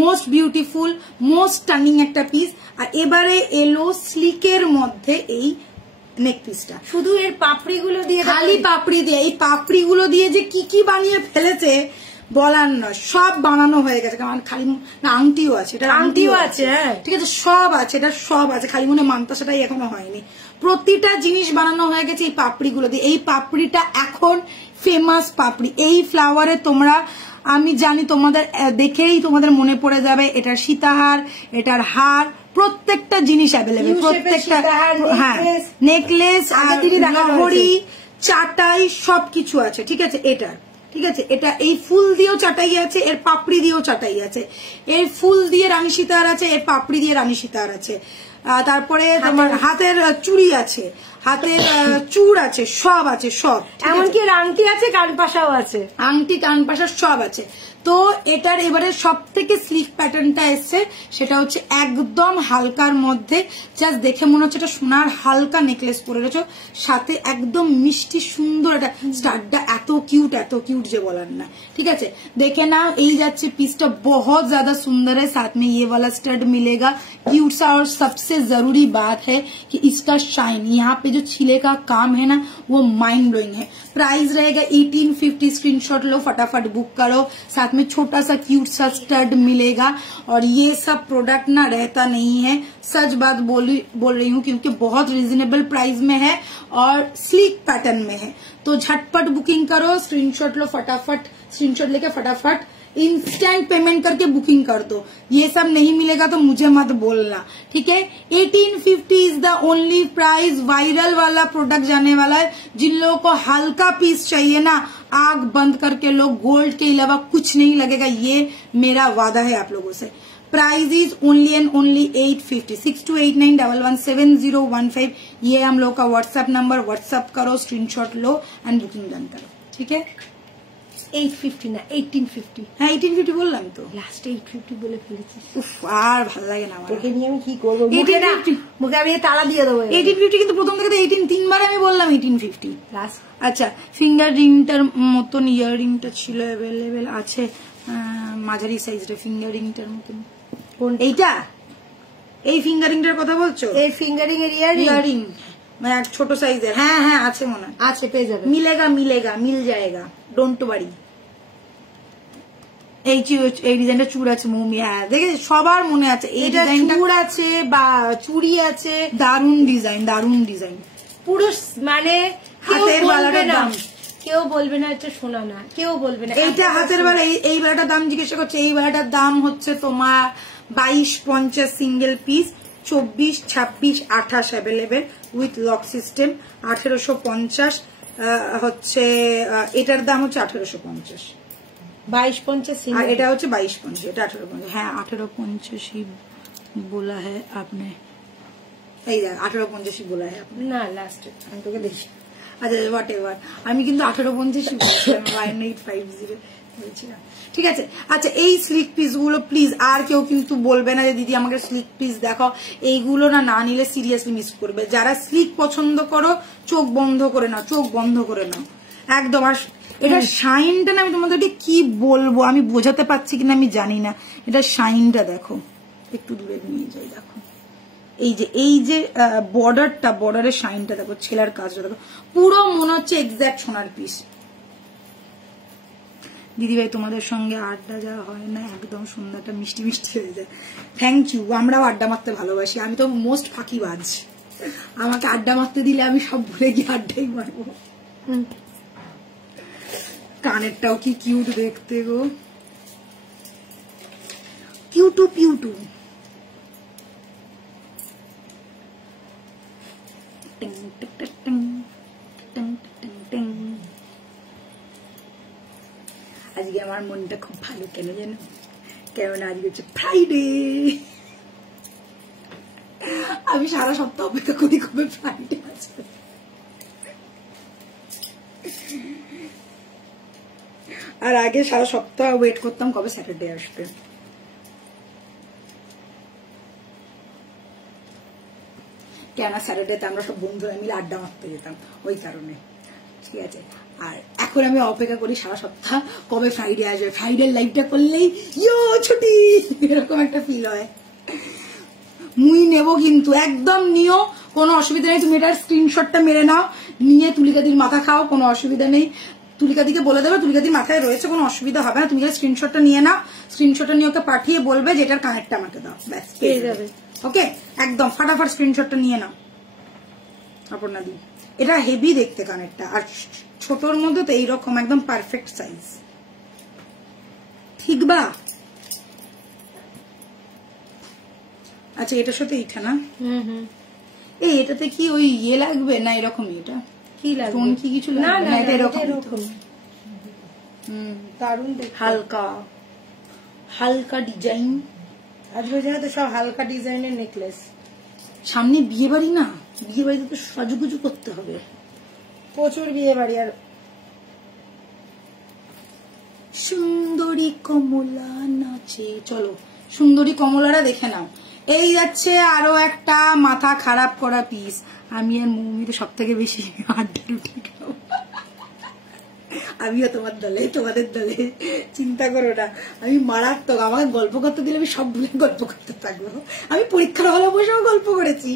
most beautiful, most stunning একটা পিস। আর এবারে এলো স্লিকের মধ্যে এই নেক পিসটা, শুধু এর পাপড়িগুলো দিয়ে, খালি পাপড়ি দিয়ে, এই পাপড়িগুলো দিয়ে যে কি কি বানিয়ে ফেলেছে বলার নয়, সব বানানো হয়ে গেছে। কারণ খালি না, আংটিও আছে, এটা আংটিও আছে, ঠিক আছে, সব আছে, এটা সব আছে, খালি মনে মান্তাসাটাই এখনো হয়নি। প্রতিটা জিনিস বানানো হয়ে গেছে এই পাপড়িগুলো দিয়ে। এই পাপড়িটা এখন ফেমাস পাপড়ি। এই ফ্লাওয়ারে তোমরা, আমি জানি তোমাদের দেখেই তোমাদের মনে পড়ে যাবে এটার সীতাহার, এটার হার, প্রত্যেকটা জিনিস অ্যাভেলেবেল, প্রত্যেকটা, হ্যাঁ নেকলেস, লহরি, চাটাই, সবকিছু আছে। ঠিক আছে, এটা ঠিক আছে, এটা এই ফুল দিয়েও চাটাই আছে, এর পাপড়ি দিয়েও চাটাই আছে, এর ফুল দিয়ে রানী সীতাহার আছে, এর পাপড়ি দিয়ে রানী সীতাহার আছে, তারপরে তোমার হাতের চুড়ি আছে, হাতের চূড় আছে, সব আছে, সব, এমনকি আংটি আছে, কানপাশাও আছে, আংটি কানপাশা সব আছে। তো এটার এবারে সব থেকে স্লিক প্যাটার্নটা এসছে, সেটা হচ্ছে একদম হালকার মধ্যে, জাস্ট দেখে মনে হচ্ছে এটা সোনার হালকা নেকলেস পরে রয়েছে, সাথে একদম মিষ্টি সুন্দর এটা স্টাডটা, এত কিউট যে বলার না। ঠিক আছে, দেখে না, এই যাচ্ছে পিসটা, बहुत ज्यादा सुंदर है, साथ में ये वाला स्टड मिलेगा क्यूट सा। और सबसे जरूरी बात है कि इसका शाइन, यहाँ पे जो छिले का काम है ना, वो माइंड ब्लोइंग है। प्राइस रहेगा 1850, स्क्रीनशॉट लो, फटाफट बुक करो, साथ में छोटा सा क्यूट सा स्टड मिलेगा। और ये सब प्रोडक्ट ना रहता नहीं है, सच बात बोल रही हूँ, क्योंकि बहुत रिजनेबल प्राइस में है और स्लीक पैटर्न में है। तो झटपट बुकिंग करो, स्क्रीनशॉट लो, फटाफट स्क्रीनशॉट लेके फटाफट इंस्टेंट पेमेंट करके बुकिंग कर दो। ये सब नहीं मिलेगा तो मुझे मत बोलना, ठीक है। 1850 is the only price. Viral वाला प्रोडक्ट जाने वाला है। जिन लोगों को हल्का पीस चाहिए ना, आग बंद करके लोग, गोल्ड के अलावा कुछ नहीं लगेगा, ये मेरा वादा है आप लोगों से। Price is only and only 850। 6289117015, ये हम लोग का व्हाट्सएप नंबर, व्हाट्सएप करो, screenshot low and booking done करो, ठीक है। 850 না 1850, হ্যাঁ 1850 বললাম তো, লাস্ট 850 বলে ফেলেছিস। উফ, আর ভালো লাগে না আমার। তোকে নিয়ে আমি কি করবো, মুখে আমি তালা দিয়ে দেবো। 1850 কিন্তু প্রথম থেকে তো 18, তিনবার আমি বললাম 1850 লাস্ট। আচ্ছা, ফিঙ্গার রিংটার মতন ইয়াররিংটা ছিল, অ্যাভেলেবেল আছে, মাঝারি সাইজটা ফিঙ্গার রিংটার মতন। এইটা, এই ফিঙ্গার রিংটার কথা বলছো? এই ফিঙ্গারিং এর ইয়াররিং মানে ছোট সাইজের, হ্যাঁ হ্যাঁ আছে মনে হয়, আছে, পেয়ে যাবে, মিলেগা মিল যায়গা, ডোন্ট ওয়ারি। এই ডিজাইনটা চূড় আছে, মৌমি, হ্যাঁ দেখে সবার মনে আছে এই ডিজাইনটা, চূড় আছে বা চুড়ি আছে, দারুন ডিজাইন পুরো, মানে হাতের বালাটার দাম কেউ বলবে না এটা সোনা না, কেউ বলবে না এইটা হাতের বালা। এই বালাটার দাম জিজ্ঞাসা করছে, এই বালাটার দাম হচ্ছে তোমার 2250 single piece, 24, 26, 28 available with lock system. 1850 হচ্ছে, এটার দাম হচ্ছে 1850। 22-50 আর এটা হচ্ছে 22-50, এটা 18-50। হ্যাঁ 18-50 बोला है आपने, এই দেখ 18-50 बोला है आपने না লাস্টে আমি তোকে দেখি। আচ্ছা হোয়াট এভার, আমি কিন্তু 18-50 বলছিলাম, 1850 বলছিলাম, ঠিক আছে। আচ্ছা এই স্লিক পিস গুলো প্লিজ আর কেউ কিন্তু বলবে না যে দিদি আমাকে স্লিক পিস দেখাও, এইগুলো না নিলে সিরিয়াসলি মিস করবে। যারা স্লিক পছন্দ করো চোখ বন্ধ করে নাও, চোখ বন্ধ করে নাও একদম। আর এটা শাইনটা না আমি তোমাদেরকে কি বলবো, আমি বোঝাতে পারছি কিনা আমি জানি না। এটা শাইনটা দেখো, একটু দূরে নিয়ে যাই, দেখো এই যে বর্ডারটা, বর্ডারের শাইনটা দেখো, ছেলার কাজটা দেখো, পুরো মনে হচ্ছে এক্সাক্ট সোনার পিস। দিদিভাই তোমাদের সঙ্গে আড্ডা যাওয়া হয় না, একদম সন্ধ্যাটা মিষ্টি মিষ্টি হয়ে যায়। থ্যাংক ইউ, আমরাও আড্ডা মারতে ভালোবাসি। আমি তো মোস্ট ফাঁকিবাজ, আমাকে আড্ডা মারতে দিলে আমি সব ভুলে গিয়ে আড্ডাই মারবো। কানেরটাও কি কিউট দেখতে গো, কিউটু পিউটু। আজকে আমার মনটা খুব ভালো, কেন জানো? কেননা আজকে হচ্ছে ফ্রাইডে। আমি সারা সপ্তাহ অপেক্ষা করি কবে ফ্রাইডে আসবে। আর আগে সারা সপ্তাহ ওয়েট করতাম কবে স্যাটারডে আসবে। কেন স্যাটারডেতে আমরা সব বন্ধুরা মিলে আড্ডা মারতে যেতাম, ওই কারণে। ঠিক আছে, আর এখন আমি অপেক্ষা করি সারা সপ্তাহ কবে ফ্রাইডে আসবে। ফ্রাইডে লাইভটা করলেই ইয়ো ছুটি, এরকম একটা ফিল হয়। মুই নেব কিন্তু, একদম নিও, কোনো অসুবিধা নেই। তুমি এটার স্ক্রিনশটটা মেরে নাও, নিয়ে তুলিকাদির মাথা খাও, কোনো অসুবিধা নেই। তুলিকাদিকে বলে দেবে তুলিকাদির মাথায় রয়েছে, কোনো অসুবিধা হবে না। তুমি স্ক্রিনশটটা নিয়ে নাও, স্ক্রিনশটটা নিয়ে ওকে পাঠিয়ে বলবে যে এটার কানেক্টটা আমাকে দাও, ব্যাস পেয়ে যাবে। ওকে, একদম ফাটাফাট স্ক্রিনশটটা নিয়ে নাও অপর্ণা দি। এটা হেভি দেখতে কানেরটা, আর ছোটর মধ্যে তো এইরকম একদম পারফেক্ট সাইজ, ঠিক বা? আচ্ছা এটার সাথে এইটা না, এই এটাতে কি ওই ইয়ে লাগবে না এরকমই? এটা কি লাগবে? টোন কি কিছু লাগবে না? এটা এরকম দারুণ, হালকা হালকা ডিজাইন। আজকে যেহেতু সব হালকা ডিজাইনের নেকলেস। সামনে বিয়ে বাড়ি না, বিয়ে বাড়িতে তো সাজুগুজু করতে হবে, প্রচুর বিয়ে বাড়ি। আর সুন্দরী কমলা নাচে, চলো সুন্দরী কমলারা দেখে নাও। এই যাচ্ছে আরো একটা মাথা খারাপ করা পিস। আমি আর মৌমিতে সব থেকে বেশি আড্ডা রুটি খাবো। আমিও তোমার দলে, তোমাদের দলে, চিন্তা করো না। আমি মারাত্মক, আমাকে গল্প করতে দিলে আমি সব ভুলে গল্প করতে থাকবো। আমি পরীক্ষার হলে বসেও গল্প করেছি।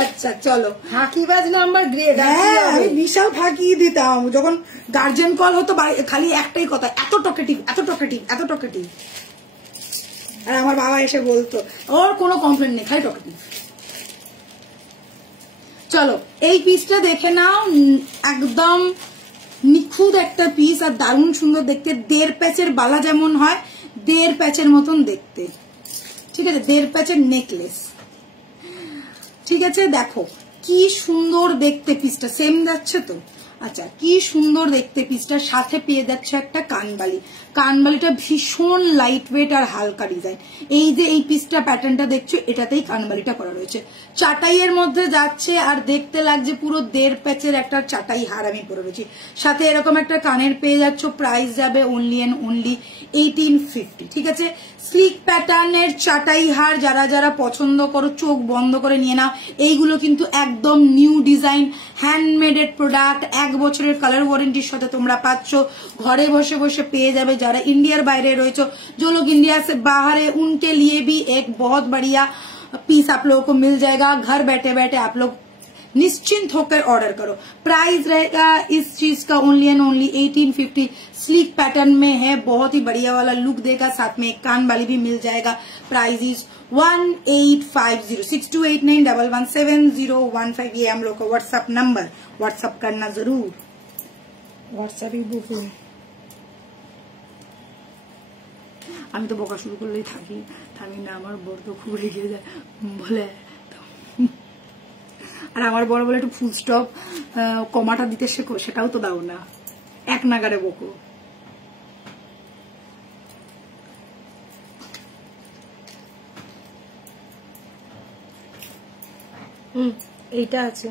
আচ্ছা চলো, ফাঁকিবাজ নাম্বার গ্রেড। হ্যাঁ আমি বিশাল ফাঁকি দিতাম যখন গার্জেন কল হতো, খালি একটাই কথা, এত টকেটিভ এত টকেটিভ এত টকেটিভ। আর আমার বাবা এসে বলতো ওর কোনো কমপ্লেন নেই, খালি টকেটিভ। চলো এই পিসটা দেখে নাও, একদম নিখুঁত একটা পিস আর দারুণ সুন্দর দেখতে। 1.5 প্যাচের বালা যেমন হয় 1.5 প্যাচের মতন দেখতে, ঠিক আছে, 1.5 প্যাচের নেকলেস। ঠিক আছে, দেখো কি সুন্দর দেখতে পিসটা, সেম যাচ্ছে তো? আচ্ছা কি সুন্দর দেখতে পিসটার সাথে পেয়ে যাচ্ছে একটা কানবালি। কানবালিটা ভীষণ লাইট ওয়েট আর হালকা ডিজাইন। এই যে এই পিসটা প্যাটার্নটা দেখছো, এটাতেই কানবালিটা করা রয়েছে। চাটাইয়ের মধ্যে যাচ্ছে আর দেখতে লাগছে পুরো 1.5 প্যাচের একটা চাটাই হার আমি পরে রয়েছি। সাথে এরকম একটা কানের পেয়ে যাচ্ছ, প্রাইস যাবে অনলি এন্ড অনলি 1850। ঠিক আছে, স্লিক প্যাটার্নের চাটাই হার যারা যারা পছন্দ করো চোখ বন্ধ করে নিয়ে নাও। এইগুলো কিন্তু একদম নিউ ডিজাইন, হ্যান্ডমেডেড প্রোডাক্ট, 1 বছরের কালার ওয়ারেন্টির সাথে তোমরা পাচ্ছ। ঘরে বসে বসে পেয়ে যাবে। যারা इंडिया বাইরে রয়েছে, जो लोग इंडिया से बाहर है, उनके लिए भी एक बहुत बढ़िया पीस आप लोगों को मिल जाएगा। घर बैठे बैठे आप लोग निश्चिंत होकर ऑर्डर करो। प्राइस रहेगा इस चीज का only and only 1850। Sleek pattern में है, बहुत ही बढ़िया वाला लुक देगा, साथ में एक कान वाली भी मिल जाएगा। Price is 1850। 6289117015। ये हम लोग का व्हाट्सएप नंबर, व्हाट्सएप करना जरूर। হোয়াটসঅ্যাপ বুকে আমি তো বকা শুরু করলেই থাকি না, আমার বর তো খুব রেগে যায়, বলে। আর আমার বড় বলে একটু ফুল স্টপ কমাটা দিতে শেখো, সেটাও তো দাও না, এক নাগারে বকো। এইটা আছে,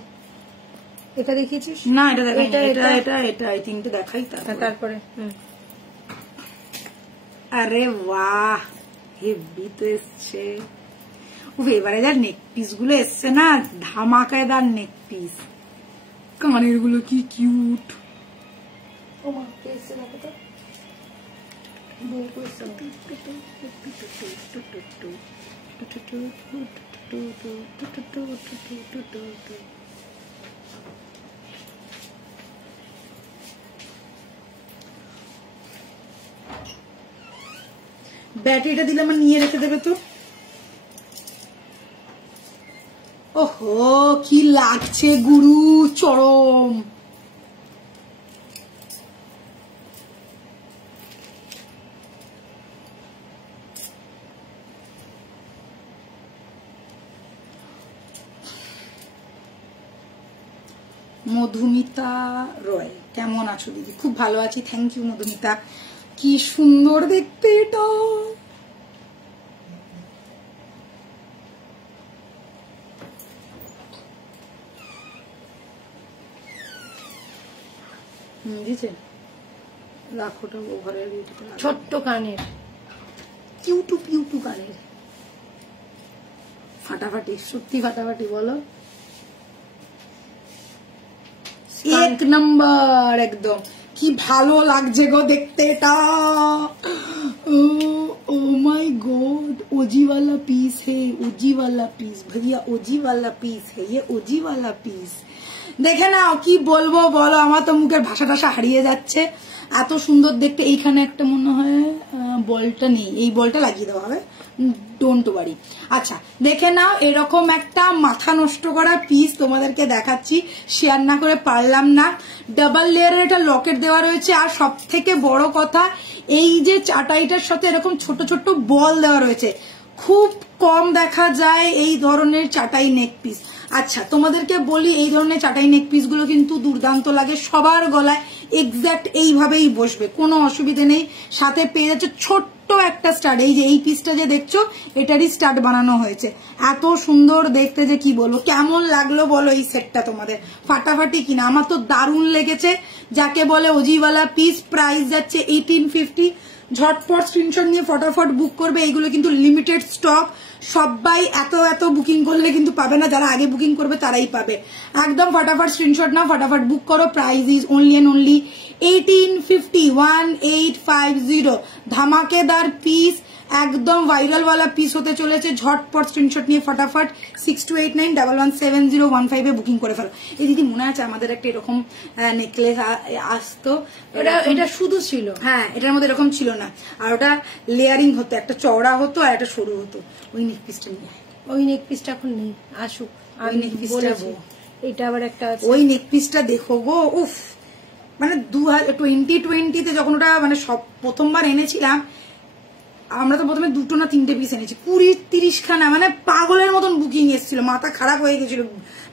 এটা দেখিয়েছিস না? এটা দেখাই, এটা এটা এটা এই তিনটে দেখাই। তারপরে আরে বাহ, হেভি তো এসছে। এবারে যার নেক পিস গুলো এসছে না, ধামাকাদার নেক পিস। কানের গুলো কি কিউট। ব্যাটারিটা দিলে আমার নিয়ে রেখে দেবে তো। ওহো কি লাগছে গুরু, চরম। মধুমিতা রয়, কেমন আছো দিদি? খুব ভালো আছি, থ্যাংক ইউ মধুমিতা। কি সুন্দর দেখতে এটা। বুঝেছেন, রাখোটা ঘরের ছোট্ট কানের, কিউটু কিউটু কানের, ফাটাফাটি, সত্যি ফাটাফাটি। বলো এক নাম্বার একদম। কি ভালো লাগছে গো দেখতে এটা। ओ माय गॉड, ओजी वाला पीस है, ओजी वाला पीस भैया, ओजी वाला पीस है ये, ओजी वाला पीस। দেখে নাও, কি বলবো বলো, আমার তো মুখের ভাষা টাষা হারিয়ে যাচ্ছে, এত সুন্দর দেখতে। এইখানে একটা মনে হয় বলটা নেই, এই বলটা লাগিয়ে দেওয়া হবে, ডোন্ট ওয়ারি। আচ্ছা দেখে নাও, এরকম একটা মাথা নষ্ট করা পিস তোমাদেরকে দেখাচ্ছি, শেয়ার না করে পারলাম না। ডাবল লেয়ারের এটা লকেট দেওয়া রয়েছে, আর সব থেকে বড় কথা এই যে চাটাইটার সাথে এরকম ছোট ছোট বল দেওয়া রয়েছে। খুব কম দেখা যায় এই ধরনের চাটাই নেক পিস। আচ্ছা তোমাদেরকে বলি, এই ধরনের চাটাই নেক পিস গুলো কিন্তু দুর্দান্ত লাগে, সবার গলায় এক্সাক্ট এইভাবেই বসবে, কোনো অসুবিধে নেই। সাথে পেয়ে যাচ্ছে ছোট্ট একটা স্টাড, এই যে এই পিসটা যে দেখছো এটারই স্টাড বানানো হয়েছে। এত সুন্দর দেখতে যে কি বলবো। কেমন লাগলো বলো এই সেটটা তোমাদের? ফাটাফাটি কিনা? আমার তো দারুণ লেগেছে। যাকে বলে ওজিওয়ালা পিস, প্রাইস যাচ্ছে 1850। ঝটপট স্ক্রিনশট নিয়ে ফটাফট বুক করবে, এইগুলো কিন্তু লিমিটেড স্টক। সবাই এত এত বুকিং করলে কিন্তু পাবে না, যারা আগে বুকিং করবে তারাই পাবে। একদম ফটাফট স্ক্রিনশট নাও, ফটাফট বুক করো। Price is only and only 1850, 1850। ধামাকেদার পিস, একদম ভাইরাল ওয়ালা পিস হতে চলেছে। ঝটপট স্ক্রিনশট নিয়ে ফটাফট 6289117015 বুকিং করে ফেলো। এই দিদি মনে আছে আমাদের একটা এরকম নেকলেস আসতো, এটা শুধু ছিল, হ্যাঁ এটার মধ্যে এরকম ছিল না, আর ওটা লেয়ারিং হতো, একটা চওড়া হতো আর একটা সরু হতো। ওই নেক পিসটা নিয়ে, ওই নেক পিসটা এখন নেই, আসুক। ওই নেক পিসটা, এটা আবার একটা ওই নেক পিসটা দেখো গো, উফ। মানে 2020-তে যখন ওটা মানে সব প্রথমবার এনেছিলাম, আমরা তো প্রথমে 2টো না 3টে পিস এনেছি, 20-30 খানা, মানে পাগলের মতন বুকিং এসেছিল, মাথা খারাপ হয়ে গেছিল।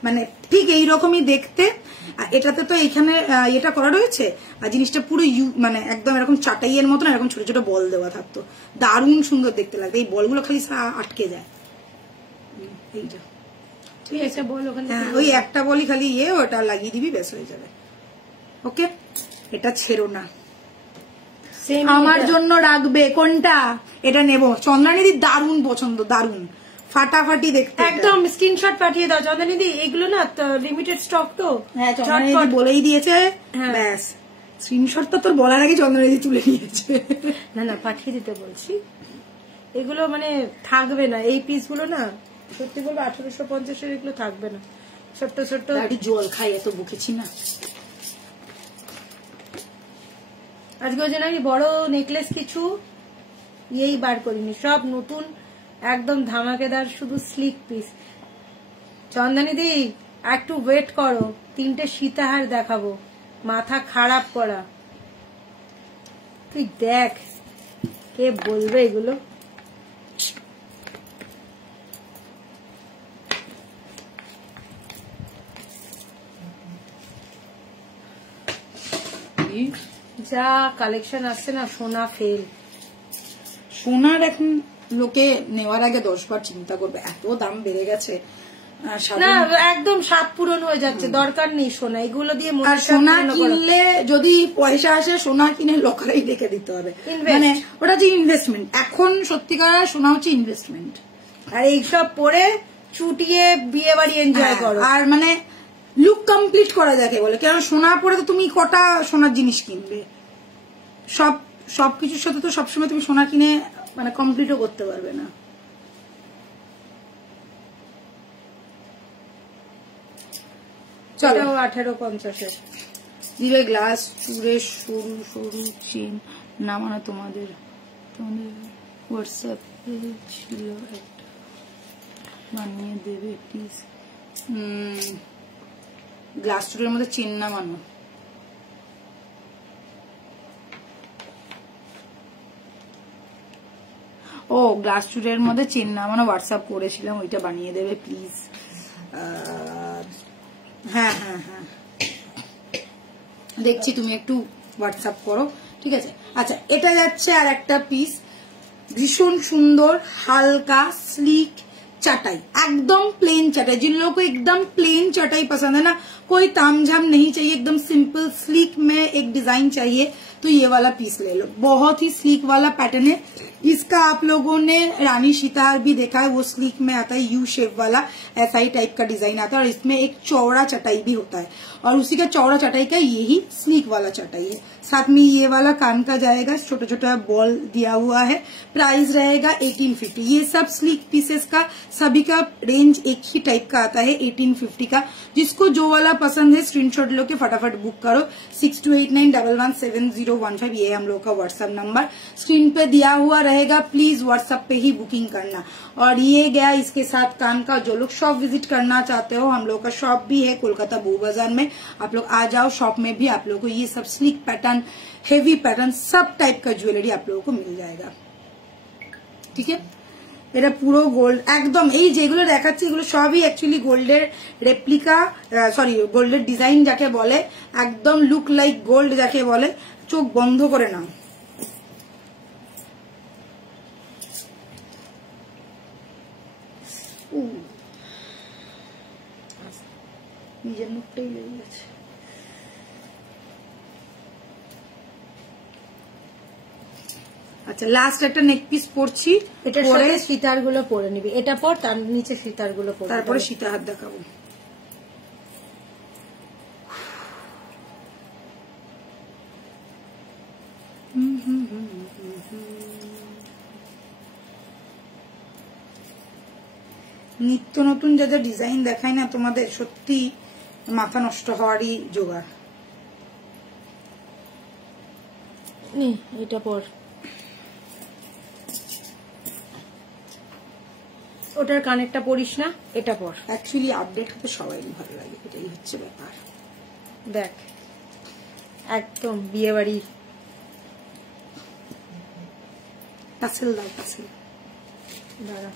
মানে ঠিক এইরকমই দেখতে। এটাতে তো এইখানে এটা করা রয়েছে, আর জিনিসটা পুরো মানে একদম এরকম চাটাইয়ের মতন এরকম ছোট ছোট বল দেওয়া থাকতো, দারুণ সুন্দর দেখতে লাগতো। এই বলগুলো খালি আটকে যায়, এইটা তুই একটা বল ওখানে, ওই একটা বলই খালি ওটা লাগিয়ে দিবি, বেশ হয়ে যাবে। ওকে, এটা ছেড়ো না, আমার জন্য রাখবে। কোনটা? এটা নেব। চন্দ্রানিধি দারুণ পছন্দ, দারুণ ফাটাফাটি দেখতে। একদম স্ক্রিনশট পাঠিয়ে দাও চন্দ্রানিধি, এগুলো না লিমিটেড স্টক তো। হ্যাঁ চন্দ্রানিধি বলেই দিয়েছে, ব্যাস। স্ক্রিনশট তো তোর বলার আগে চন্দ্রানিধি তুলে নিয়েছে। না না পাঠিয়ে দিতে বলছি, এগুলো মানে থাকবে না, এই পিসগুলো না সত্যি বলবো 1850-এর এগুলো থাকবে না। ছোট্ট ছোট্ট জল খাই, এত বুকেছি না আজকে। ওই জন্য আমি বড় নেকলেস কিছু এই বার করিনি, সব নতুন একদম ধামাকেদার, শুধু স্লিক পিস। চন্দ্রানিধি একটু ওয়েট করো, 3টে সীতাহার দেখাবো, মাথা খারাপ করা। তুই দেখ, কে বলবে এগুলো। যা কালেকশন আসছে না, সোনা ফেল। সোনার এখন লোকে নেওয়ার আগে 10 বার চিন্তা করবে, এত দাম বেড়ে গেছে। না একদম স্বাদ পূরণ হয়ে যাচ্ছে, দরকার নেই সোনা এগুলো দিয়ে। আর সোনা কিনলে যদি পয়সা আসে সোনা কিনে লকারেই রেখে দিতে হবে, মানে ওটা যে ইনভেস্টমেন্ট। এখন সত্যিকার সোনা হচ্ছে ইনভেস্টমেন্ট। আর এইসব পরে চুটিয়ে বিয়ে বাড়ি এনজয় করো, আর মানে লুক কমপ্লিট করা যাকে বলে। কারণ সোনা পরে তো তুমি কটা সোনার জিনিস কিনবে, সবকিছুর সাথে তো সবসময় তুমি সোনা কিনে মানে কমপ্লিটও করতে পারবে না। চলো 1850 দিলে গ্লাস চুড়ে সরু সরু চেন নামানো তোমাদের হোয়াটসঅ্যাপ ছিল একটা, বানিয়ে দেবে প্লিজ। গ্লাস চুড়ের মধ্যে চেন নামানো, ও গ্লাস চুড়ের মধ্যে চেন নামানো হোয়াটসঅ্যাপ করেছিলাম, ওইটা বানিয়ে দেবে প্লিজ। হ্যাঁ হ্যাঁ হ্যাঁ দেখছি, তুমি একটু হোয়াটসঅ্যাপ করো, ঠিক আছে। আচ্ছা এটা যাচ্ছে আর একটা পিস, भीषण सुंदर हल्का स्लीक चटाई, एकदम प्लेन चटाई। जिन लोगों को एकदम प्लेन चटाई पसंद है ना, कोई तामझाम नहीं चाहिए, एकदम सिंपल स्लीक में एक डिजाइन चाहिए, तो ये वाला पीस ले लो। बहुत ही स्लीक वाला पैटर्न है इसका। आप लोगों ने रानी सीताहार भी देखा है, वो स्लीक में आता है, यू शेप वाला ऐसा ही टाइप का डिजाइन आता है, और इसमें एक चौड़ा चटाई भी होता है, और उसी का चौड़ा चटाई का यही स्लीक वाला चटाई है। साथ में ये वाला कान का जाएगा, छोटा छोटा बॉल दिया हुआ है। प्राइस रहेगा 1850। ये सब स्लीक पीसेस का सभी का रेंज एक ही टाइप का आता है 1850 का। जिसको जो वाला पसंद है स्क्रीनशॉट लो के फटाफट बुक करो। 6289117015 ये हम लोग का व्हाट्सएप नंबर स्क्रीन पे दिया हुआ रहेगा, प्लीज व्हाट्सएप पे ही बुकिंग करना। और ये गया इसके साथ कान का। जो लोग शॉप विजिट करना चाहते हो, हम लोग का शॉप भी है कोलकाता बू बाजार में, आप लोग आ जाओ। शॉप में भी आप लोगों को ये सब स्लीक पैटर्न, हेवी पैटर्न, सब टाइप का ज्वेलरी आप लोगों को मिल जाएगा, ठीक है। এটা পুরো গোল্ড একদম, এই যেগুলো দেখাচ্ছি এগুলো সবই অ্যাকচুয়ালি গোল্ডের রেপ্লিকা, সরি গোল্ডের ডিজাইন যাকে বলে, একদম লুক লাইক গোল্ড যাকে বলে। চোখ বন্ধ করে নাও। নিজের মুখটাই লেগে গেছে। আচ্ছা লাস্ট একটা নেক পিস পরছি, এটার সাথে সীতার গুলো পরে নিবি, এটা পর তার নিচে সীতার গুলো পরে, তারপরে সীতা হাত দেখাবো। নিত্য নতুন যা যা ডিজাইন দেখায় না তোমাদের, সত্যি মাথা নষ্ট হওয়ারই জোগাড়। এটা পর, ওটার কানেরটা পরিস না, এটা পর। অ্যাকচুয়ালি আপডেট হতে সবাইই ভালো লাগে, এটাই হচ্ছে ব্যাপার। দেখ একদম বিয়ে বাড়ি। টাসেল দাও, টাসেল দাঁড়া,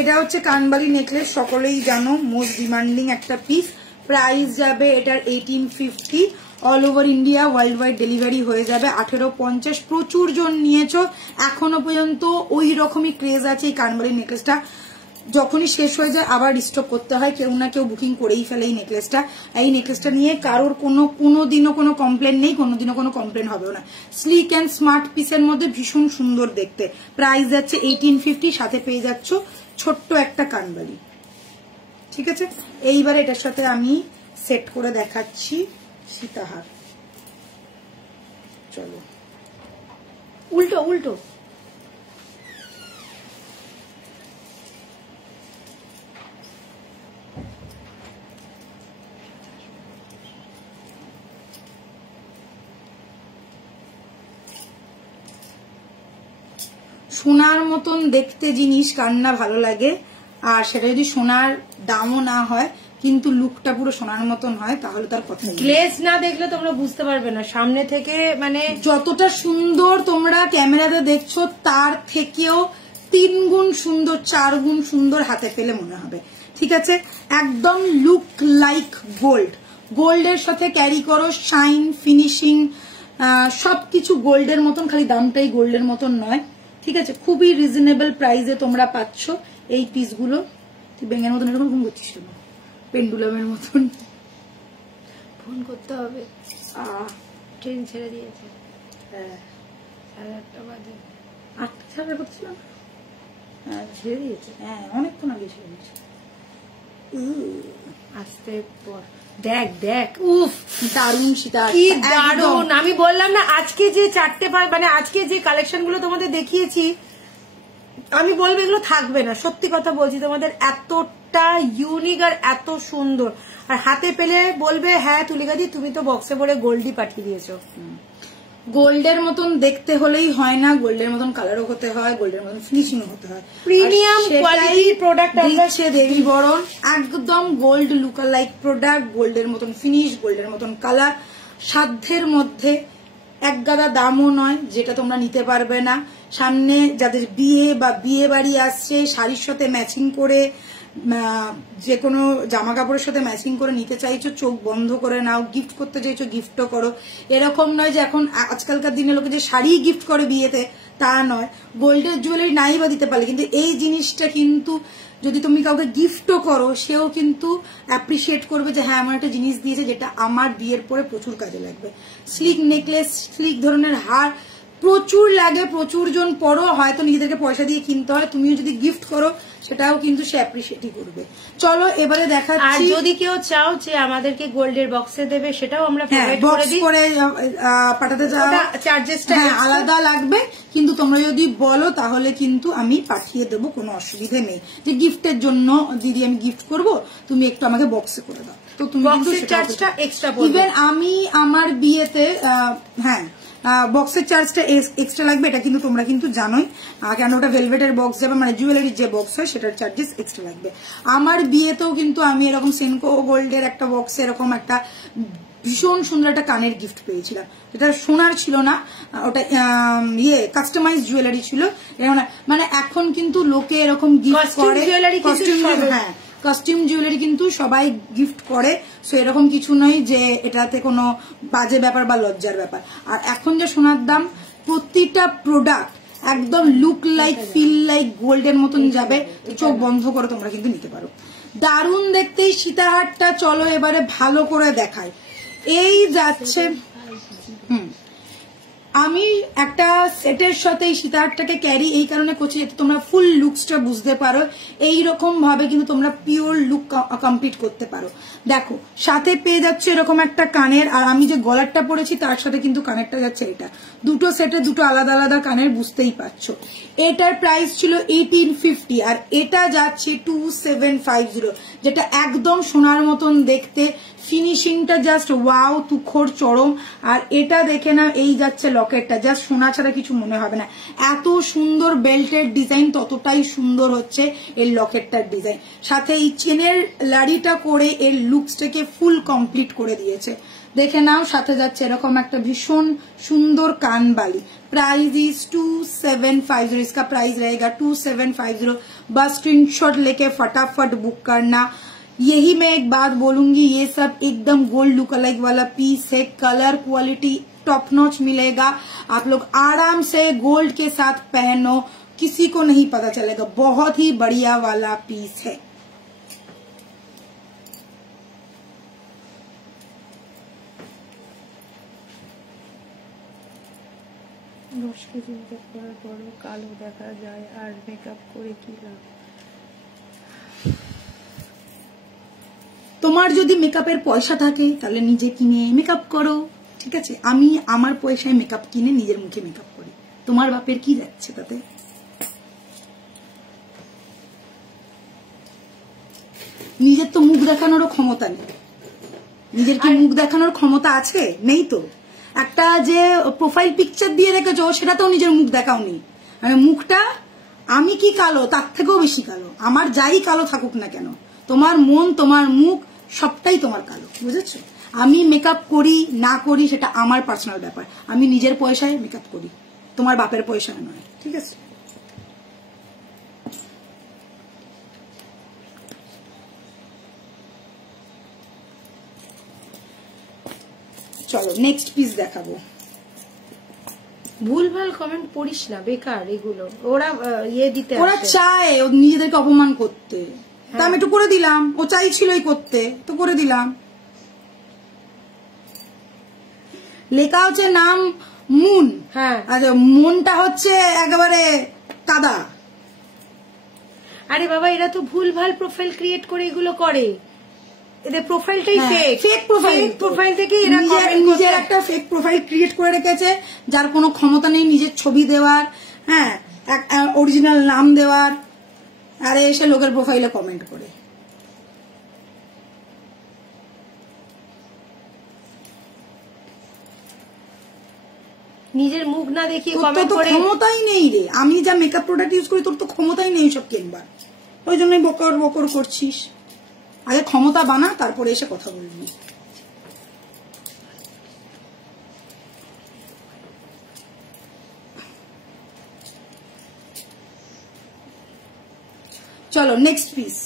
এটা হচ্ছে কানবালি নেকলেস, সকলেই জানো মোস্ট ডিমান্ডিং একটা পিস। প্রাইস যাবে এটার 1850। All over India world wide delivery হয়ে যাবে 1850। প্রচুর জন নিয়েছো, এখনো পর্যন্ত ওই রকমই ক্রেজ আছে এই কানবালি নেকলেসটা। যখনই শেষ হয়ে যায় আবার রিস্টক করতে হয়, কেউ না কেউ বুকিং করেই ফেলে এই নেকলেসটা। এই নেকলেসটা নিয়ে কারোর কোনোদিনও কোনো কমপ্লেন নেই, কোনোদিনও কোনো কমপ্লেন হবেও না। স্লিক অ্যান্ড স্মার্ট পিসের মধ্যে ভীষণ সুন্দর দেখতে। প্রাইস যাচ্ছে 1850, সাথে পেয়ে যাচ্ছ ছোট্ট একটা কানবালি, ঠিক আছে। এইবার এটার সাথে আমি সেট করে দেখাচ্ছি সীতাহার। চলো উল্টো উল্টো। সোনার মতন দেখতে জিনিস কার না ভালো লাগে, আর সেটা যদি সোনার দামও না হয় কিন্তু লুকটা পুরো সোনার মতন হয়, তাহলে তার কথা নেই। গ্লেজ না দেখলে তোমরা বুঝতে পারবে না, সামনে থেকে মানে যতটা সুন্দর তোমরা ক্যামেরাতে দেখছো তার থেকেও 3 গুণ সুন্দর, 4 গুণ সুন্দর হাতে পেলে মনে হবে, ঠিক আছে। একদম লুক লাইক গোল্ড। গোল্ডের সাথে ক্যারি করো, শাইন, ফিনিশিং সবকিছু গোল্ডের মতন, খালি দামটাই গোল্ডের মতন নয়, ঠিক আছে। খুবই রিজনেবল প্রাইসে তোমরা পাচ্ছ এই পিসগুলো। তুই ব্যাঙের মতন এরকম করছিস কেন? পেন্ডুলামের মতন। ফোন করতে হবে, ট্রেন ছেড়ে দিয়েছে। হ্যাঁ, 8:30 বাজে। 8টা ছাড়া করছিলাম। হ্যাঁ, ছেড়ে দিয়েছে। হ্যাঁ, অনেকক্ষণ আগে ছেড়ে দিয়েছে। আসতে পর দেখ দেখ, উফ দারুণ সীতা, কি দারুণ। আমি বললাম না, আজকে যে 4টে মানে আজকে যে কালেকশন গুলো তোমাদের দেখিয়েছি, আমি বলবো এগুলো থাকবে না। সত্যি কথা বলছি, তোমাদের এতটা ইউনিক আর এত সুন্দর, আর হাতে পেলে বলবে হ্যাঁ তুলিকাদি তুমি তো বক্সে ভরে গোল্ডই পাঠিয়ে দিয়েছো। গোল্ডের মতন দেখতে হলেই হয় না, গোল্ডের মতন কালারও হতে হয়, গোল্ডের মতন ফিনিশিং হতে হয়। প্রিমিয়াম কোয়ালিটি প্রোডাক্ট দিচ্ছে দেবী বরণ, একদম গোল্ড লুকা লাইক প্রোডাক্ট, গোল্ডের মতন ফিনিশ, গোল্ডের মতন কালার, সাধ্যের মধ্যে, এক গাদা দামও নয় যেটা তোমরা নিতে পারবে না। সামনে যাদের বিয়ে বা বিয়ে বাড়ি আসছে, শাড়ির সাথে ম্যাচিং করে, যে কোনো জামা কাপড়ের সাথে ম্যাচিং করে নিতে চাইছো, চোখ বন্ধ করে নাও। গিফট করতে চাইছো, গিফটও করো। এরকম নয় যে এখন আজকালকার দিনে লোকে যে শাড়ি গিফট করে বিয়েতে, তা নয়। গোল্ডের জুয়েলারি নাই বা দিতে পারলে, কিন্তু এই জিনিসটা কিন্তু যদি তুমি কাউকে গিফটও করো, সেও কিন্তু অ্যাপ্রিসিয়েট করবে যে হ্যাঁ আমার একটা জিনিস দিয়েছে যেটা আমার বিয়ের পরে প্রচুর কাজে লাগবে। স্লিক নেকলেস, স্লিক ধরনের হার প্রচুর লাগে, প্রচুর জন পরো, হয়তো নিজেদেরকে পয়সা দিয়ে কিনতে হয়। তুমিও যদি গিফট করো সেটাও কিন্তু সে অ্যাপ্রিসিয়েটই করবে। চলো এবারে দেখাচ্ছি। আর যদি কেউ চাও যে আমাদেরকে গোল্ডের বক্সে দেবে, সেটাও আমরা প্রোভাইড করে দিই। করে পাঠাতে চার্জেসটা আলাদা লাগবে, কিন্তু তোমরা যদি বলো তাহলে কিন্তু আমি পাঠিয়ে দেবো, কোনো অসুবিধা নেই। যে গিফটের জন্য দিদি আমি গিফট করব, তুমি একটু আমাকে বক্সে করে দাও, তো তুমি বক্সের চার্জটা এক্সট্রা পড়বে। ইভেন আমি আমার বিয়েতে হ্যাঁ বক্সের চার্জটা এক্সট্রা লাগবে, এটা কিন্তু তোমরা কিন্তু জানোই, কেন ওটা ভেলভেটের বক্স যাবে, মানে জুয়েলারির যে বক্স হয় সেটার চার্জেস এক্সট্রা লাগবে। আমার বিয়েতেও কিন্তু আমি এরকম সেনকো গোল্ডের একটা বক্সে এরকম একটা ভীষণ সুন্দর একটা কানের গিফট পেয়েছিলাম, যেটা সোনার ছিল না, ওটা কাস্টমাইজ জুয়েলারি ছিল। মানে এখন কিন্তু লোকে এরকম গিফট করে, হ্যাঁ কস্টিউম জুয়েলারি কিন্তু সবাই গিফট করে। সো এরকম কিছু নয় যে এটাতে কোনো বাজে ব্যাপার বা লজ্জার ব্যাপার। আর এখন যে সোনার দাম, প্রতিটা প্রোডাক্ট একদম লুক লাইক ফিল লাইক গোল্ডের মতন যাবে, চোখ বন্ধ করে তোমরা কিন্তু নিতে পারো। দারুণ দেখতেই সীতাহারটা। চলো এবারে ভালো করে দেখাই। এই যাচ্ছে, আমি একটা সেটের সাথে এই সীতাহারটাকে ক্যারি এই কারণে করছি যাতে তোমরা ফুল লুকসটা বুঝতে পারো। এইরকম ভাবে কিন্তু তোমরা পিওর লুক কমপ্লিট করতে পারো। দেখো সাথে পেয়ে যাচ্ছে এরকম একটা কানের, আর আমি যে গলারটা পরেছি তার সাথে কিন্তু কানেরটা যাচ্ছে এটা। দুটো সেটে দুটো আলাদা আলাদা কানের, বুঝতেই পারছো। এটার প্রাইস ছিল 1850 আর এটা যাচ্ছে 2750, যেটা একদম সোনার মতন দেখতে, ফিনিশিংটা জাস্ট ওয়াও, তুখোর চরম। আর এটা দেখে না, এই যাচ্ছে লকেটটা, জাস্ট সোনা ছাড়া কিছু মনে হবে না। এত সুন্দর বেল্টের ডিজাইন, ততটাই সুন্দর হচ্ছে এর লকেটটার ডিজাইন। সাথে এই চেনের লাড়িটা করে এর লুকসটাকে ফুল কমপ্লিট করে দিয়েছে। দেখে নাও, সাথে যাচ্ছে এরকম একটা ভীষণ সুন্দর কানবালি। प्राइस इज 2750, इसका प्राइस रहेगा 2750। बस स्क्रीनशॉट लेके फटाफट बुक करना। यही मैं एक बात बोलूंगी, ये सब एकदम गोल्ड लुक अलाइक वाला पीस है, कलर क्वालिटी टॉप नॉच मिलेगा। आप लोग आराम से गोल्ड के साथ पहनो, किसी को नहीं पता चलेगा। बहुत ही बढ़िया वाला पीस है। কালো দেখা যায় আর মেকআপ করে কি লাভ? তোমার যদি মেকআপের পয়সা থাকে তাহলে নিজে কিনে মেকআপ করো, ঠিক আছে? আমি আমার পয়সায় মেকআপ কিনে নিজের মুখে মেকআপ করি, তোমার বাপের কি যাচ্ছে তাতে? নিজের তো মুখ দেখানোরও ক্ষমতা নেই। নিজের কি মুখ দেখানোর ক্ষমতা আছে? নেই তো। একটা যে প্রোফাইল পিকচার দিয়ে রেখেছো সেটাতেও নিজের মুখ দেখাওনি। মানে মুখটা আমি কি কালো তার থেকেও বেশি কালো, আমার যাই কালো থাকুক না কেন, তোমার মন তোমার মুখ সবটাই তোমার কালো, বুঝেছো? আমি মেকআপ করি না করি সেটা আমার পার্সোনাল ব্যাপার। আমি নিজের পয়সায় মেকআপ করি, তোমার বাপের পয়সা নয়, ঠিক আছে? চলো নেক্সট পিস দেখাবো। ভুলভাল কমেন্ট পড়িস না, বেকার এগুলো। ওরা ইয়ে দিতে ওরা চায় নিজেদেরকে অপমান করতে, তা আমি একটু করে দিলাম। ও চাইছিলই করতে, তো করে দিলাম। লেখা হচ্ছে নাম মুন। হ্যাঁ, আচ্ছা, মনটা হচ্ছে একেবারে কাদা। আরে বাবা, এরা তো ভুলভাল প্রোফাইল ক্রিয়েট করে এগুলো করে। এদের প্রোফাইলটাই ফেক। ফেক প্রোফাইল থেকে এরা নিজের একটা ফেক প্রোফাইল ক্রিয়েট করে রেখেছে, যার কোনো ক্ষমতা নেই নিজের ছবি দেওয়ার, হ্যাঁ, অরিজিনাল নাম দেওয়ার, আরে এসে লোকের প্রোফাইলে কমেন্ট করে। নিজের মুখ না দেখিয়ে তোর কমেন্ট তো করে। ক্ষমতাই নেই রে। আমি যা মেকআপ প্রোডাক্ট ইউজ করি, তোর তো ক্ষমতাই নেই সব কিনবার, ওই জন্যই বকর বকর করছিস। আগে ক্ষমতা বানা, তারপরে এসে কথা বলবি। চলো নেক্সট পিস।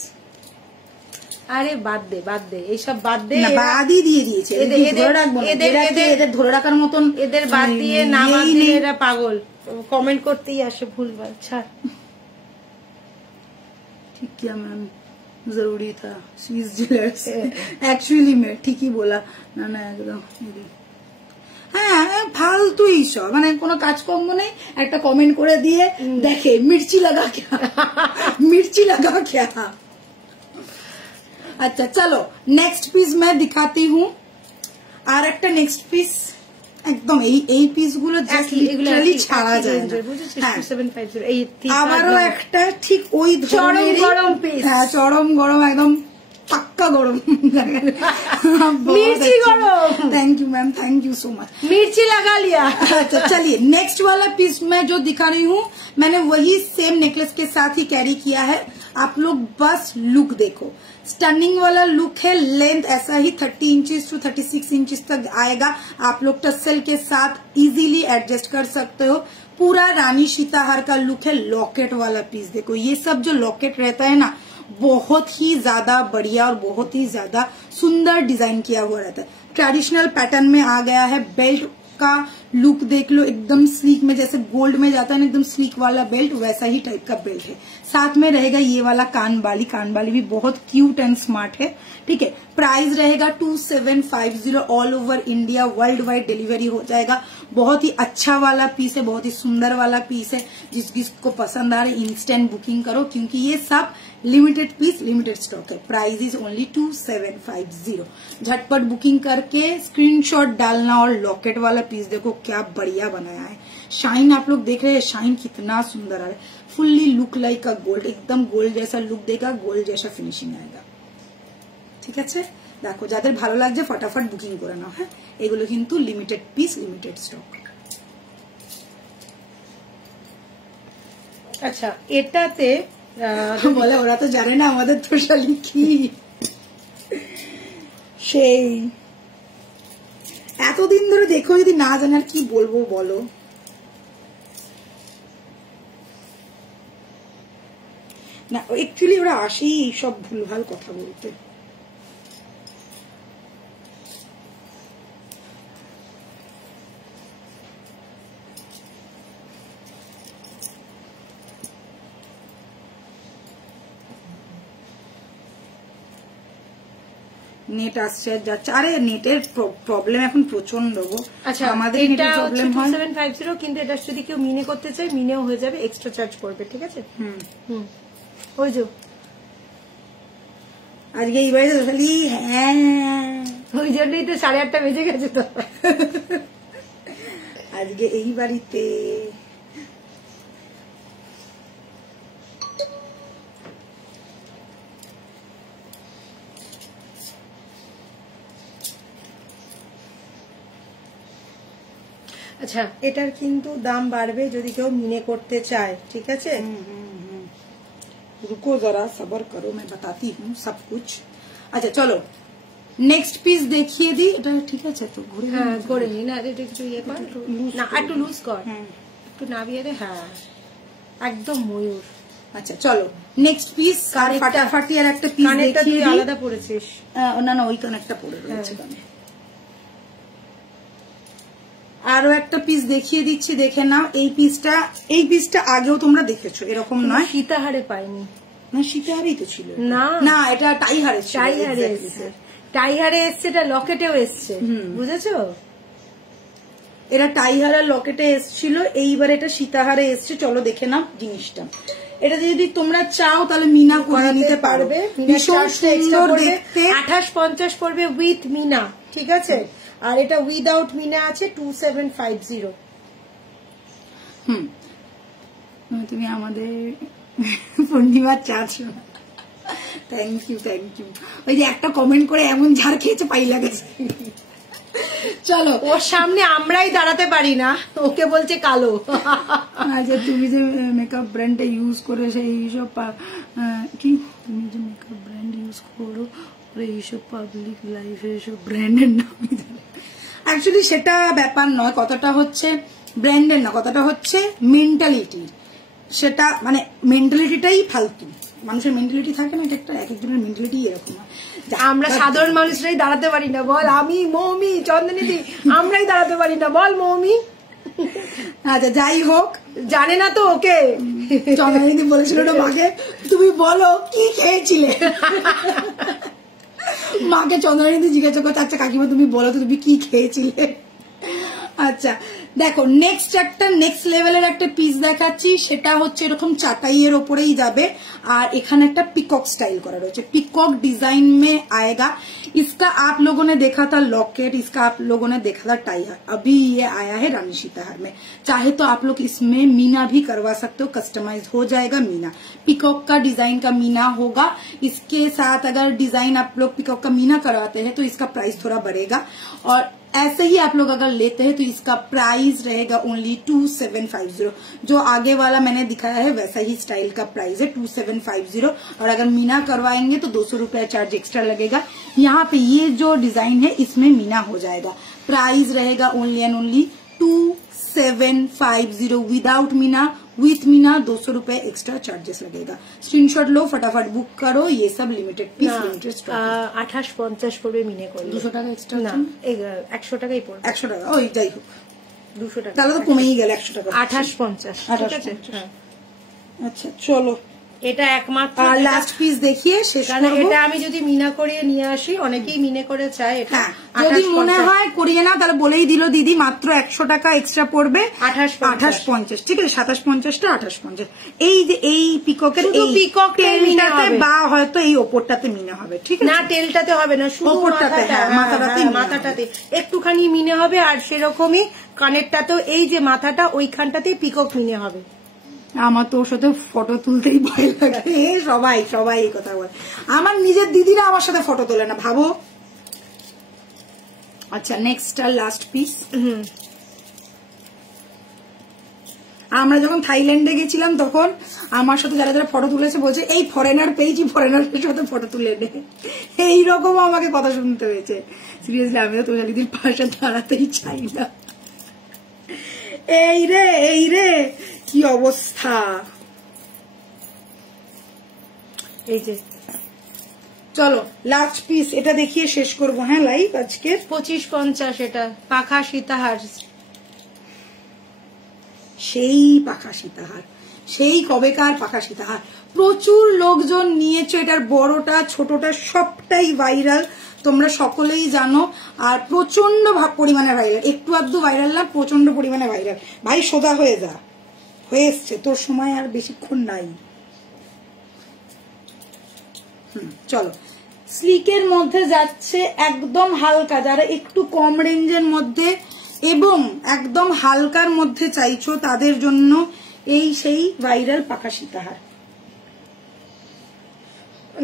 আরে বাদ দে, বাদ দে, এইসব বাদ দে। বাদই দিয়ে দিয়েছে, এদের ধরে রাখার মতন। এদের বাদ দিয়ে না বাদ দিয়ে এরা পাগল, কমেন্ট করতেই আসে ভুলভাল। ছাড়। ठीक किया मैम, जरूरी था स्विस ज्वेलर्स एक्चुअली में ठीक ही बोला ना एकदम। হ্যাঁ, ফালতুই সব, মানে কোনো কাজকর্ম নেই, একটা কমেন্ট করে দিয়ে দেখে মির্চি লাগা क्या मिर्ची लगा क्या। अच्छा चलो नेक्स्ट पीस मैं दिखाती हूँ। আর একটা নেক্সট পিস, একদম এই পিস গুলো লিটারালি ছাড়া যায় না। আবারও একটা ঠিক ওই চরম গরম পিস। হ্যাঁ, চরম গরম, একদম पक्का गरम मिर्ची गरम। Thank you ma'am, thank you so much. मिर्ची लगा लिया। अच्छा चलिए नेक्स्ट वाला पीस मैं जो दिखा रही हूँ, मैंने वही सेम नेकलेस के साथ ही कैरी किया है। आप लोग बस लुक देखो, स्टनिंग वाला लुक है। लेंथ ऐसा ही 30 इंचेस टू 36 इंचेस तक आएगा। आप लोग टसल के साथ इजीली एडजस्ट कर सकते हो। पूरा रानी सीताहार का लुक है। लॉकेट वाला पीस देखो, ये सब जो लॉकेट रहता है ना, बहुत ही ज्यादा बढ़िया और बहुत ही ज्यादा सुंदर डिजाइन किया हुआ रहता है। ट्रेडिशनल पैटर्न में आ गया है। बेल्ट का लुक देख लो, एकदम स्लीक में, जैसे गोल्ड में जाता है ना एकदम स्लीक वाला बेल्ट, वैसा ही टाइप का बेल्ट है। साथ में रहेगा ये वाला कानबाली। कानबाली भी बहुत क्यूट एंड स्मार्ट है। ठीक है, प्राइस रहेगा 2750। All over India world wide delivery हो जाएगा। बहुत ही अच्छा वाला पीस है, बहुत ही सुंदर वाला पीस है। जिसको पसंद आ रहा है इंस्टेंट बुकिंग करो, क्योंकि ये सब लिमिटेड पीस, लिमिटेड स्टॉक है। Price is only 2750। झटपट बुकिंग करके स्क्रीनशॉट डालना। और लॉकेट वाला पीस देखो क्या बढ़िया बनाया है। शाइन आप लोग देख रहे हैं, शाइन कितना सुंदर आ रहा है। फुल्ली लुक लाइक का गोल्ड, एकदम गोल्ड जैसा लुक देगा, गोल्ड जैसा फिनिशिंग आएगा। ঠিক আছে, দেখো যাদের ভালো লাগছে ফটাফট বুকিং করে নাও। হ্যাঁ, এগুলো কিন্তু লিমিটেড পিস, লিমিটেড স্টক। আচ্ছা, এটাতে বলে ওরা তো জানে না আমাদের তোষালি কি। সেই এতদিন ধরে দেখো, যদি না জানার কি বলবো বলো। না অ্যাকচুয়ালি ওরা আসেই সব ভুলভাল কথা বলতে। নেট আসছে যাচ্ছে, আরে নেটের প্রবলেম এখন প্রচন্ড গো। আচ্ছা, আমাদের এটা 2750, কিন্তু এটা যদি কেউ মিনে করতে চায় মিনেও হয়ে যাবে, এক্সট্রা চার্জ পড়বে। ঠিক আছে। ওই যে আজকে এই বাড়িতে খালি হ্যাঁ, ওই জন্যই তো 8:30 বেজে গেছে তো। আজকে এই বাড়িতে আচ্ছা, এটার কিন্তু দাম বাড়বে যদি কেউ মিনে করতে চায়। ঠিক আছে, रुको जरा सबर करो, मैं बताती हूँ सब कुछ। अच्छा चलो नेक्स्ट पीस देखिए दी। এটা ঠিক আছে তো, ঘুরে হ্যাঁ করে নি না, এটা একটু ইয়ে কর না, একটু লুজ কর, একটু নামিয়ে দে। হ্যাঁ একদম ময়ূর। আচ্ছা চলো নেক্সট পিস। ফাটাফাটি আর একটা পিস কানেরটা তুই দেখিয়ে আলাদা পড়েছিস। না না, ওই কানেরটা পড়ে রয়েছে কানে। আরো একটা পিস দেখিয়ে দিচ্ছি, দেখে নাও। এই পিসটা আগেও তোমরা দেখেছো, এরকম নয়। সীতাহারে পাইনি না, সীতাহারেই তো ছিল। না না, এটা টাইহারে, টাইহারে এসছে, টাইহারে এসছে, এটা লকেটেও এসছে, বুঝেছো? এটা টাইহারা লকেটে এসছিল, এইবার এটা সীতাহারে এসছে। চলো দেখে নাও জিনিসটা। এটা যদি তোমরা চাও তাহলে মিনা করে নিতে পারবে, ভীষণ সুন্দর দেখতে। 2850 পড়বে উইথ মিনা, ঠিক আছে? আর এটা উইদাউট মিনা আছে 2750। তুমি আমাদের পূর্ণিমার চার্জ, থ্যাংক ইউ। ওই যে একটা কমেন্ট করে এমন ঝাড় খেয়েছে পাই লাগেছে। চলো, ওর সামনে আমরাই দাঁড়াতে পারি না, ওকে বলছে কালো। আচ্ছা, তুমি যে মেকআপ ব্র্যান্ডটা ইউজ করে সেই সব কি, তুমি যে মেকআপ ব্র্যান্ড ইউজ করো এইসব পাবলিক লাইফে এসব ব্র্যান্ডের নাম, অ্যাকচুয়ালি সেটা ব্যাপার নয়। কথাটা হচ্ছে ব্র্যান্ডের না, কথাটা হচ্ছে মেন্টালিটি। সেটা মানে মেন্টালিটিটাই ফালতু। মানুষের মেন্টালিটি থাকে না, এটা একটা এক একজনের মেন্টালিটি এরকম। আমরা সাধারণ মানুষরাই দাঁড়াতে পারি না, বল। আমি মৌমি, চন্দনীদি, আমরাই দাঁড়াতে পারি না, বল মৌমি। আচ্ছা, যাই হোক, জানে না তো ওকে। চন্দনীদি বলেছিল না মাকে, তুমি বলো কি খেয়েছিলে। মাকে চন্দ্রানীদি জিজ্ঞাসা করছে, আচ্ছা কাকিমা তুমি বলো তো তুমি কি খেয়েছিলে। আচ্ছা দেখো, নেক্সট লেভেলের একটা পিস দেখাচ্ছি। সেটা হচ্ছে এরকম চাটাইয়ের ওপরেই যাবে, আর এখানে একটা पिकॉक स्टाइल करा रहा है। पिकॉक डिजाइन में आएगा। इसका आप लोगों ने देखा था लॉकेट, इसका आप लोगों ने देखा था टाइहर, अभी ये आया है रानी सीताहार में। चाहे तो आप लोग इसमें मीना भी करवा सकते हो, कस्टमाइज हो जाएगा मीना। पिकॉक का डिजाइन का मीना होगा। इसके साथ अगर डिजाइन आप लोग पिकॉक का मीना करवाते हैं तो इसका प्राइस थोड़ा बढ़ेगा, और ऐसे ही आप लोग अगर लेते हैं तो इसका प्राइस रहेगा ओनली 2750। जो आगे वाला मैंने दिखाया है वैसा ही स्टाइल का प्राइस है 2750, और अगर मीना करवाएंगे तो 200 रुपया चार्ज एक्स्ट्रा लगेगा। यहाँ पे ये जो डिजाइन है इसमें मीना हो जाएगा। प्राइस रहेगा only and only 2750 without Meena. With Meena 200 रुपए एक्स्ट्रा चार्जेस लगेगा। स्क्रीनशॉट लो, फटाफट बुक करो। ये सब लिमिटेड पीस, लिमिटेड स्टॉक। 2850 পড়বে মিনে করলে। 200 টাকা এক্সট্রা না, 100 টাকাই পড়বে। 100 টাকা, ওই যাই হোক 200 টাকা, তাহলে তো কমেই গেল 100 টাকা। 2850, ঠিক আছে? আচ্ছা চলো, এটা একমাত্র লাস্ট পিস দেখিয়ে শেষ কারণ করব। এটা আমি যদি মিনা করিয়ে নিয়ে আসি, অনেকেই মিনে করে চায়। এটা যদি মনে হয় করিয়ে না, তাহলে বলেই দিল দিদি মাত্র 100 টাকা এক্সট্রা পড়বে, 2850, ঠিক আছে? 2750টা 2850। এই যে এই পিককের এই টেলটাতে বা হয়তো এই ওপরটাতে মিনে হবে, ঠিক আছে? না, টেলটাতে হবে না, শুধু ওপরটাতে, হ্যাঁ, মাথাটাতে একটুখানি মিনে হবে। আর সেরকমই কানেরটাতেও এই যে মাথাটা ওইখানটাতেই পিকক মিনে হবে। আমার তো ওর সাথে ফটো তুলতেই ভয় লাগে। সবাই এই কথা বলে। আমার নিজের দিদিরা আমার সাথে ফটো তোলে না, ভাবো। আচ্ছা, নেক্সট আর লাস্ট পিস। আমরা যখন থাইল্যান্ডে গেছিলাম তখন আমার সাথে যারা যারা ফটো তুলেছে বলছে, এই ফরেনার পেয়েছি, ফরেনারের সাথে ফটো তুলে নে। এইরকম আমাকে কথা শুনতে হয়েছে। সিরিয়াসলি আমিও তো দিদির পাশে দাঁড়াতেই চাই না। এই রে কি অবস্থা। এই যে চলো লাস্ট পিস, এটা দেখিয়ে শেষ করবো। হ্যাঁ, লাইভ আজকে 2550। এটা পাখা সীতাহার, সেই পাখা সীতাহার, সেই কবেকার পাখা সীতাহার। প্রচুর লোকজন নিয়েছো, এটার বড়টা ছোটটা সবটাই ভাইরাল, তোমরা সকলেই জানো। আর প্রচন্ড পরিমাণে ভাইরাল, একটু আধটু ভাইরাল না, প্রচন্ড পরিমাণে ভাইরাল। ভাই সোজা হয়ে যা, হয়ে এসছে, তোর সময় আর বেশিক্ষণ নাই। চলো, স্লিকের মধ্যে যাচ্ছে একদম হালকা, যারা একটু কম রেঞ্জের মধ্যে এবং একদম হালকার মধ্যে চাইছো তাদের জন্য এই সেই ভাইরাল পাখা সীতাহার।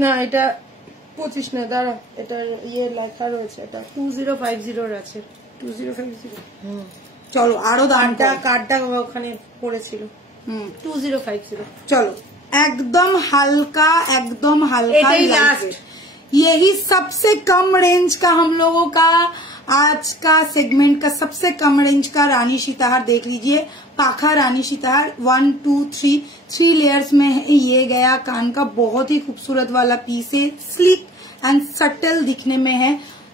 না, এটা 25 না, দাঁড়া, এটার ইয়ে লেখা রয়েছে, এটা 2050 আছে। 2050। চলো আরো দামটা, কার্ডটা ওখানে পড়েছিল। 2050। চলো, एकदम हल्का यही लास्ट, यही सबसे कम रेंज का हम लोगों का आज का सेगमेंट का सबसे कम रेंज का रानी सीताहार देख लीजिए। पाखा रानी सीताहार 1 2 3 लेयर्स में है। ये गया कान का बहुत ही खूबसूरत वाला पीस है, स्लिक एंड सटल दिखने में है।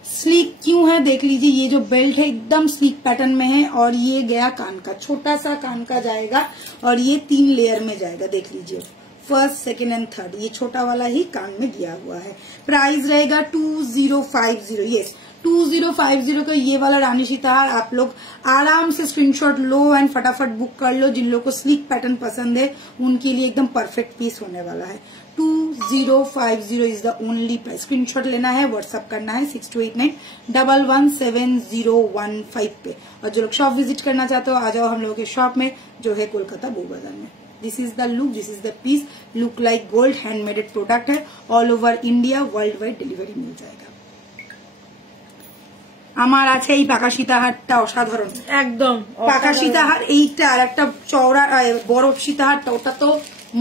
स्लीक क्यों है देख लीजिए, ये जो बेल्ट है एकदम स्लीक पैटर्न में है और ये गया कान का, छोटा सा कान का जाएगा और ये 3 लेयर में जाएगा, देख लीजिए फर्स्ट सेकेंड एंड थर्ड, ये छोटा वाला ही कान में दिया हुआ है। प्राइस रहेगा 2050, यस 2050 का ये वाला रानी सीताहार आप लोग आराम से स्क्रीनशॉट लो एंड फटाफट बुक कर लो। जिन लोगों को स्लीक पैटर्न पसंद है उनके लिए एकदम परफेक्ट पीस होने वाला है। 2050 is the only price. Screenshot लेना है, व्हाट्सअप करना है 6289117015 पे। और जो लोग शॉप विजिट करना चाहते हो आ जाओ हम लोगों के शॉप में जो है कोलकाता बो बाजार में। This is the look, this is the piece, look like gold, handmaded product है, all over India world wide delivery मिल जाएगा। আমার আছে এই পাকা সীতাহারটা অসাধারণ, একদম পাকা সীতাহার এইটা, আর একটা চওড়া বড় সীতাহারটা, ওটা তো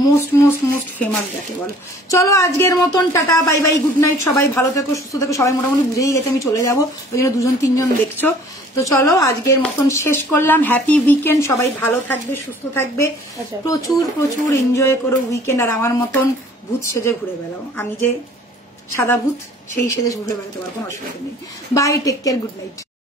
মোস্ট মোস্ট মোস্ট ফেমাস যাকে বলো। চলো আজকের মতন tata bye bye, good night, সবাই ভালো থেকো সুস্থ থেকো। সবাই মোটামুটি বুঝেই গেছে আমি চলে যাবো, ওই জন্য 2-3জন দেখছো। তো চলো আজকের মতন শেষ করলাম। হ্যাপি উইকেন্ড, সবাই ভালো থাকবে সুস্থ থাকবে, প্রচুর প্রচুর এনজয় করো উইকেন্ড। আর আমার মতন ভূত সেজে ঘুরে বেড়াও, আমি যে সাদা ভূত সেই সেজে ঘুরে বেড়াতে পারবো, কোনো অসুবিধা নেই। Bye, take care, good night.